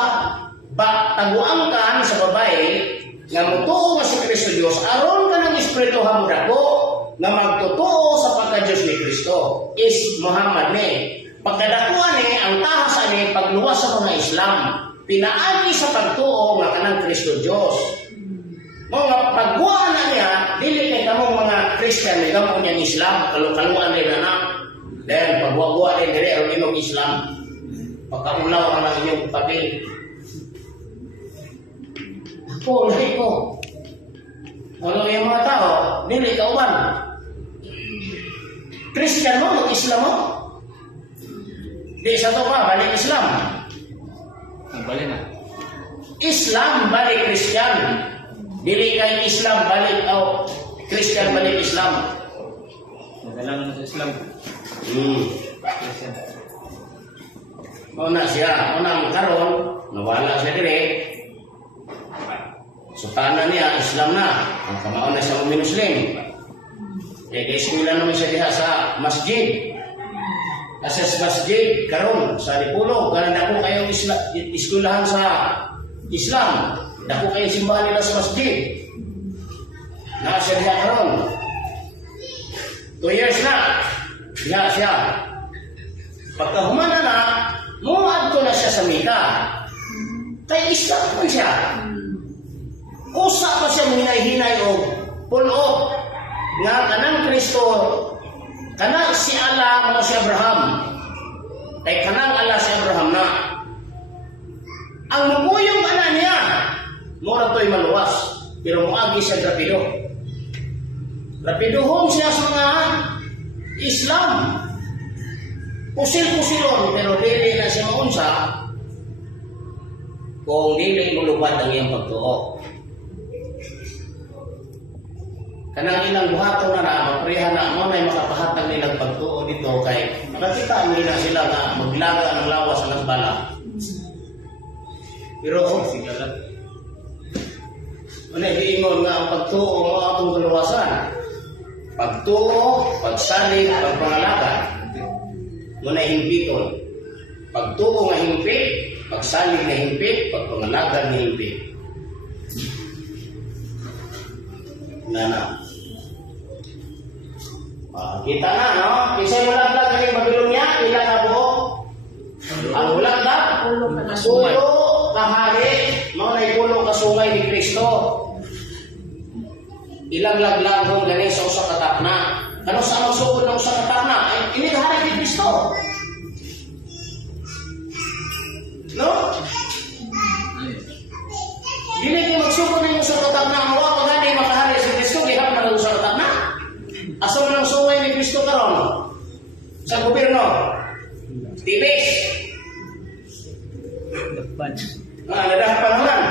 taguangkan sa babae, nga mutuo nga si Kristo Diyos, aron ka ng Espiritu hamod ako, nga magtotoo sa pagka-Diyos ni Kristo. Is Muhammad ni. Pagkadakuan ni, ang tahasa ni, pagluwas sa mga Islam, pinaagi sa pagtuo nga kanang Kristo Diyos. Mga pagguan na niya, dili kay kamong mga Christian, may gamon niyang Islam, kalukaluan rin na na. Dahil pagwagwa rin dire, ang inyong Islam. Pagkaulaw ka ng inyong papel. Ako, lahi ko. Ano yung mga tao, dili kauban. Christian mo, mag-Islam mo. Di sa to pa, balik Islam. Balik na. Islam, balik Christian. Dili kay Islam, balik Christian, balik Islam. Nagalaman na sa Islam. Una siya, unang karon, nawala siya dire. Sutana niya, Islam na. Ang kamaon na siya Muslim. Eskwela naman siya diha sa masjid. Kasi sa masjid, karon sa Dipulog, ganun ako kayong eskwelahan sa Islam. Dako kayong simbahan nila sa masjid. Siya diha karon. 2 years na. Nga siya. Pagkahumana na, muad ko na siya sa Mika. Kaya Islam ko siya. Usa pa siya hinay-hinay o pull-up nga kanang Kristo, kanang si Allah mo si Abraham. Kaya kanang Allah si Abraham na. Ang mabuyong anak niya, mura to'y maluwas. Pero muagi siya rapido. Rapidohon siya sa mga Islam. Pusil-pusilon, pero dili na siya maunsa kung dili mulubad ang iyang pagtuo. Kanang ilang buhaton na maprihan na mo na makapahatag nilang pagtuo dito kay nakita nila sila na maglaga ng lawas ng bala. Pero Sigalat. ano giingon nga ang pagtuo mo atong kaluwasan. Pagtuo, pagsalig, pagpangalaga. Muna himpiton. Pagtuo nga himpit, pagsalig na himpit, pagpangalaga na himpit. Nana. Kita na, no? Kisay mulagdag ang Babilon niya, ilan na buhok? Ang mulagdag, pulo kahari, mga naipulo kasungay ni Kristo. Ilang laglag kung galing sa usa katakna. Ano sa magsugod ng usa katakna? Ini kahari ni Kristo. No? Dili kayo magsugod ng usa katakna, mawa pa gani makahari si Kristo, gihap na usa katakna. Asa mo ng sungay ni Kristo karon? Sa gobyerno? Tibis? Depan. Nadahan naman.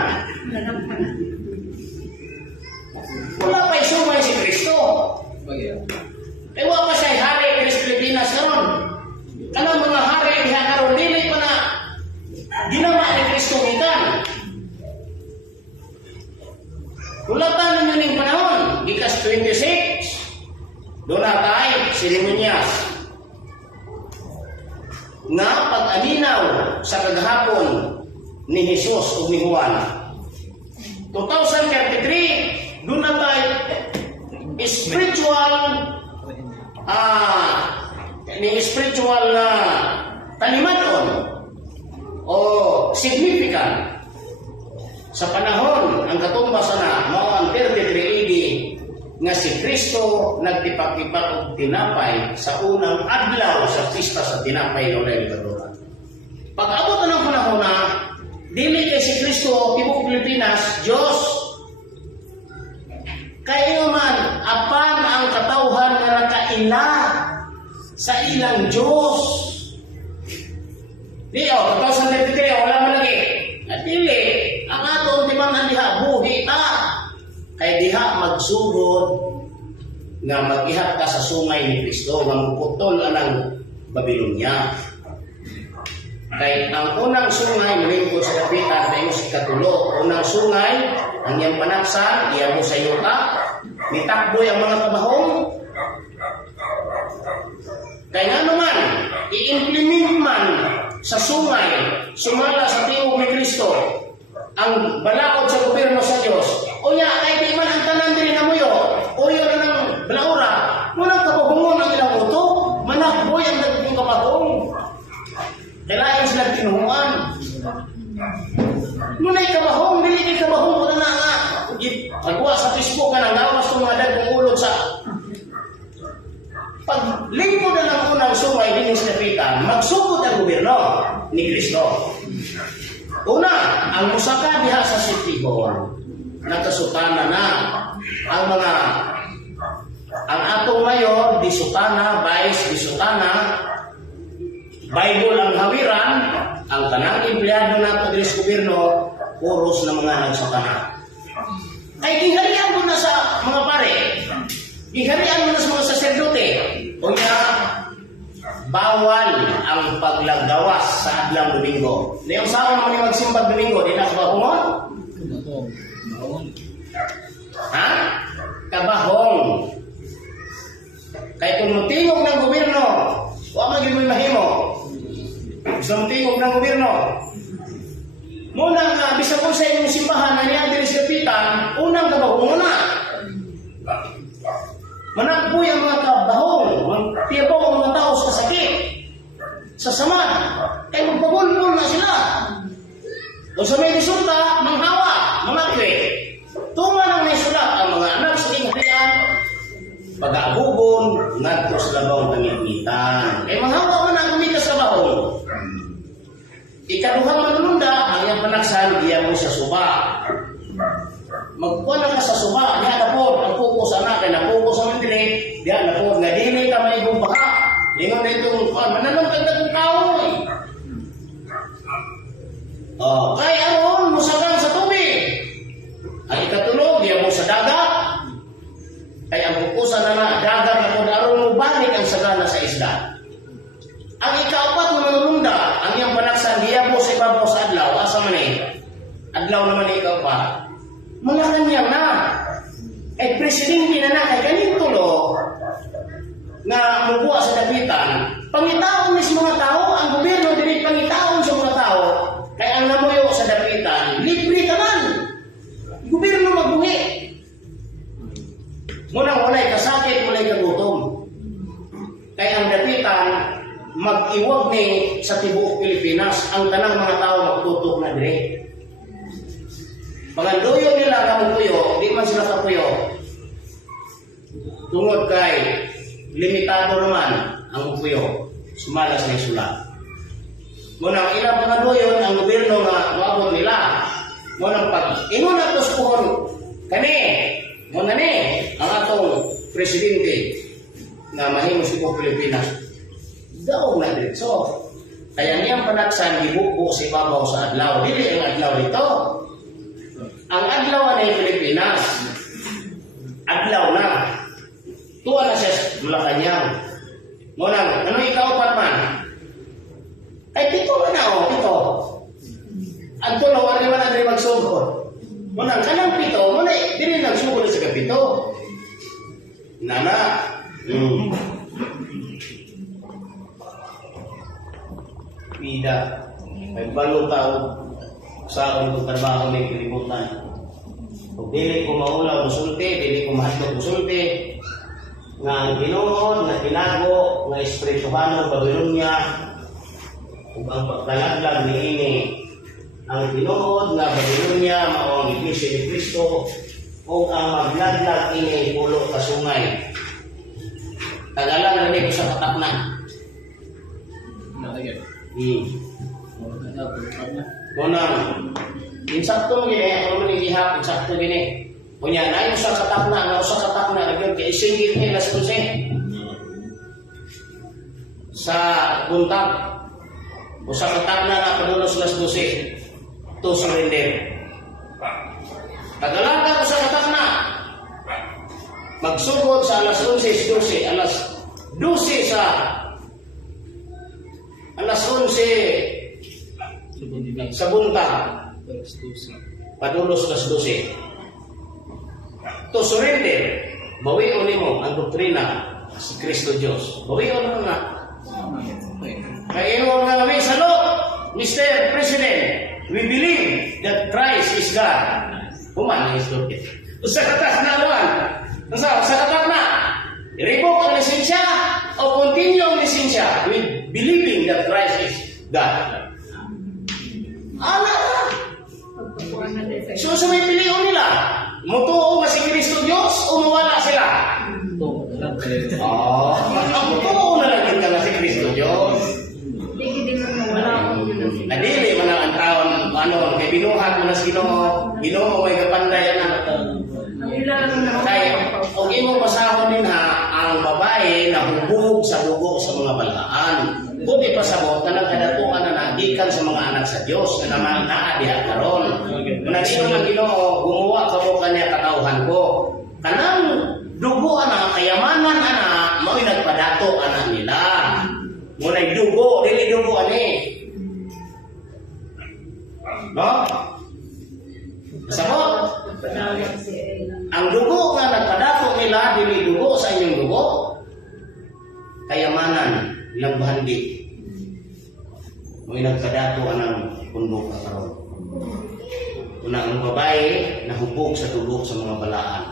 Wala pa'y sungay si Kristo. Eh, wala pa siya hari Kristo Pilipinas karon. Kanang mga hari diha karon, dili pa na ginawa ni Kristo gikan. Ulatan ninyo ning panahon, Gikas 26, Doon natay seremonyas nga pag-alinaw sa kagahapon ni Jesus o ni Juan. 2033, doon natay spiritual na talimaton o significant sa panahon ang katumbas na mao ang 33 AD nga si Kristo nagtipak-tipak og tinapay sa unang adlaw sa pista sa tinapay o Libadura. Pag-abot ng panahon na dili kay si Kristo tibuok Pilipinas Dios kayo man apan ang katawhan nga nakaila sa ilang Diyos. Di o, 2033, wala man lagi. At dili, ang atong di man diha, buhi ta. Kay diha magsugod nga mag-ihat ka sa sungay ni Kristo, nga muputol anang Babilonia. Kay ang unang sungay, malingkod sa kapitan, kay mo si Katulo. Unang sungay, ang iyang panaksan, iyan mo sa yuta, nitakboy ang mga kabahong. Kaya nga naman, i-implement man sa sungay, sumala sa tingog ni Kristo, ang balaod sa gobyerno sa Diyos. O ya, ay di man ang tanan din na muyo, o yun na ng balaura, munang kabahungon ang ilang uto, manakboy ang naging kabahong. Kailangan sila tinuhuan. Muna'y kabahong, dili kay kabahong, wala na nga. Pagwa sa Facebook ka nang nawas kung mga dagong ulod sa paglingkod na ng unang sungay din sa kapitan, magsugod ang gobyerno ni Kristo. Una, ang musaka diha sa City Hall, nagkasutana na ang atong mayor, disutana, vice, disutana, Bible ang hawiran, ang tanang empleyado nato diri sa gobyerno, puros na mga nagsutana. Ay giharian mo na sa mga pare, giharian mo na sa mga saserdote, o nga, bawal ang paglagawas sa adlang Domingo. Ngayong sa naman yung magsimbag Domingo, di na kabahongon? Ha? Kabahong. Kaya kung mutingog ng gobyerno, huwag maging mo mahimo. Gusto mutingog ng gobyerno. Muna nga, bisa kung sa inyong simbahan na niya diri sa kapitan, unang kabahong na. Manakboy ang mga kabahong, tiyabaw ang mga tao sa sakit, sa sama, ay magpabulbul na sila. O sa may resulta, manghawa, manakwe. Tuman ang naisulat ang mga anak sa ingharian, pag-aabubon, ngadto sa labawang tangitan. Ay manghawa man ang kumita sa bahong. Ikaduhang manununda, ang iyang panaksan, diya mo sa suba. Magkuha na ka sa suba, diya na po, ang focus anak, kaya na-focus ang mandili, diya na po, nga dili ka may bumbaha. Lingon na itong, mananong kagda kong kaoy. Kaya aron, musagang sa tubig. Ang ikatulog, diya mo sa dagat. Kaya ang pupusan na dagat na po, aron mo balik ang sagana sa isla. Ang ikaapat na manununda, ang iyang panaksan, diya mo sa ibabaw sa adlaw, asa man eh. Adlaw naman ikaw pa. Mga kanyang na. Eh, presidente na kay ganito lo nga magbuwa sa dapitan, pangitaon ni sa mga tao, ang gobyerno din pangitaon sa mga tao, kaya ang namuyo sa dapitan, libre ka man. Gobyerno magbuhi. Munang walay kasakit, walay kagutom. Kaya ang dapitan, mag-iwag ni sa tibuok Pilipinas, ang tanang mga tao magtutok na dire. Panganduyo nila kamupuyo, di man sila kapuyo. Tungod kay limitado naman ang puyo, sumalas na sulat. Muna ilang panganduyo ang gobyerno nga maabot nila. Muna pag ingon ato sa puhon, kani, muna ni, ang atong presidente na mahimos sa Pilipinas. Daw na diretso. Kaya niyang panaksan, gibuko sa ibabaw sa adlaw. Dili ang adlaw dito. Ang adlaw na yung Pilipinas, adlaw na. Tuwa na siya sa Malacanang. Ngunang, ano ikaw pa man? Ay, pito na na o, pito. Ang tulo, wala naman na magsugod. Ngunang, kanang pito, muna, dili nagsugod sa kapito. Nana, Pida. May balong tao sa akong trabaho ng kalibutan. Kung dili ko maulaw musulti, dili ko mahadlok musulti, nga ang tinuod, nga tinago, nga espirituhanong Babylonia, ug ang pagkalaglag niini ang tinuod nga Babylonia mao ang Iglesia ni Cristo, ug ang maglaglag ini pulo ka sungay. Tagalan na ni sa katakna. Nakagay. Munang insakto mo gini, ako naman ihap, insakto gini. Kunya, na yung sa katakna, nagyod kay isingit ni Las Ponce. Sa buntag, o sa katakna na padulos Las Ponce, to surrender. Tagalaka ko sa katakna, magsugod sa alas 11, alas 12 sa alas 11 sa buntag, padulos Las 12. To surrender, bawion nimo ang doktrina si Kristo Dios. Bawion mo na. Kaya mo nga kami sa law, Mr. President, we believe that Christ is God. Human is God. Sa katas na naman, sa katas na, revoke ang lisensya o continue ang lisensya with believing that Christ is God. Ala! So sa may piliyon nila, mutuo ba si Kristo Diyos o mawala sila? Mutuo na lang ka na si Kristo Diyos. Nadili man ang taon, kay binuhat mo na sino, Ginoo may kapanday na. Kaya, kung imo basahon din ang babae na hubog sa dugo sa mga balaan. Buti pa sabot na nagkadatuan na nagikan sa mga anak sa Diyos na naman naadiha karon. Kung nagino ng Ginoo, gumawa ka mo kanya katauhan ko. Kanang dugo ana, kayamanan ana, mao'y nagpadato ana nila. Muna'y dugo, dili dugo ani. No? Sabot? Ang dugo nga nagpadato nila, dili dugo sa inyong dugo. Kayamanan, ilang bahandi. May nagpadato anang pundok ka karon. Una ang babae nahubog sa tubok sa mga balaan.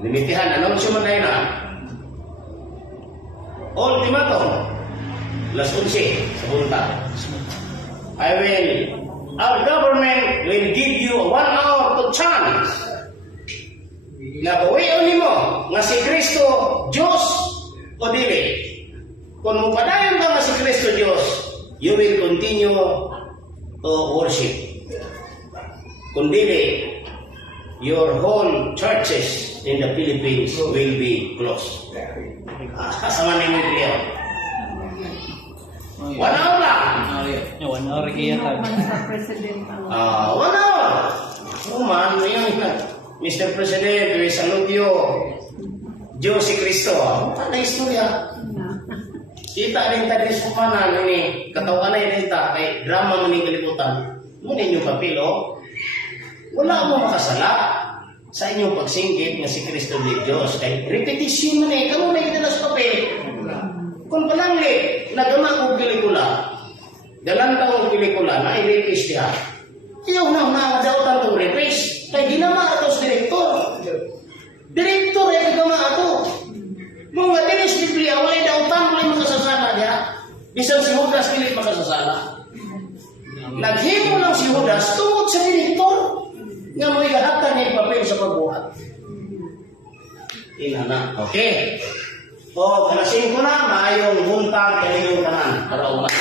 Limitihan, anong sumanay na? Ultimatum, Las 11 sa buntag. Our government will give you 1 hour to chance. Nabawion nimo nga si Kristo Diyos o dili. Kung mupadayon ka nga si Kristo Diyos, you will continue to worship. Kung dili, your whole churches in the Philippines will be closed. Kasama ni mo ito. 1 hour lang. 1 hour kaya tayo. 1 hour. Man, Mr. President, we salute you. Diyos si Kristo. Ano istorya? Kita rin tayo sa kumanan ni katawan na rin ta kay drama mo ni kalibutan. Muna inyong papel, wala mo makasala sa inyong pagsinggit nga si Kristo di Diyos. Kay repetition mo na kamo na itala sa papel. Kung palangli, nagama kong pelikula, dalantang kong pelikula na i-repis diha. Iyaw na daw tantong repis. Kay ginama ito sa direktor. Direktor ay nagama ito. Mga dinis Biblia, wala daw tangli makasasala diha. Bisan si Judas pilit makasasala. Naghimo lang si Judas tungod sa direktor. Nga mo igahatan niya yung papel sa pagbuhat. Inana. Okay. So, kalasin ko na, maayong buntag kaniyong tanan para umat.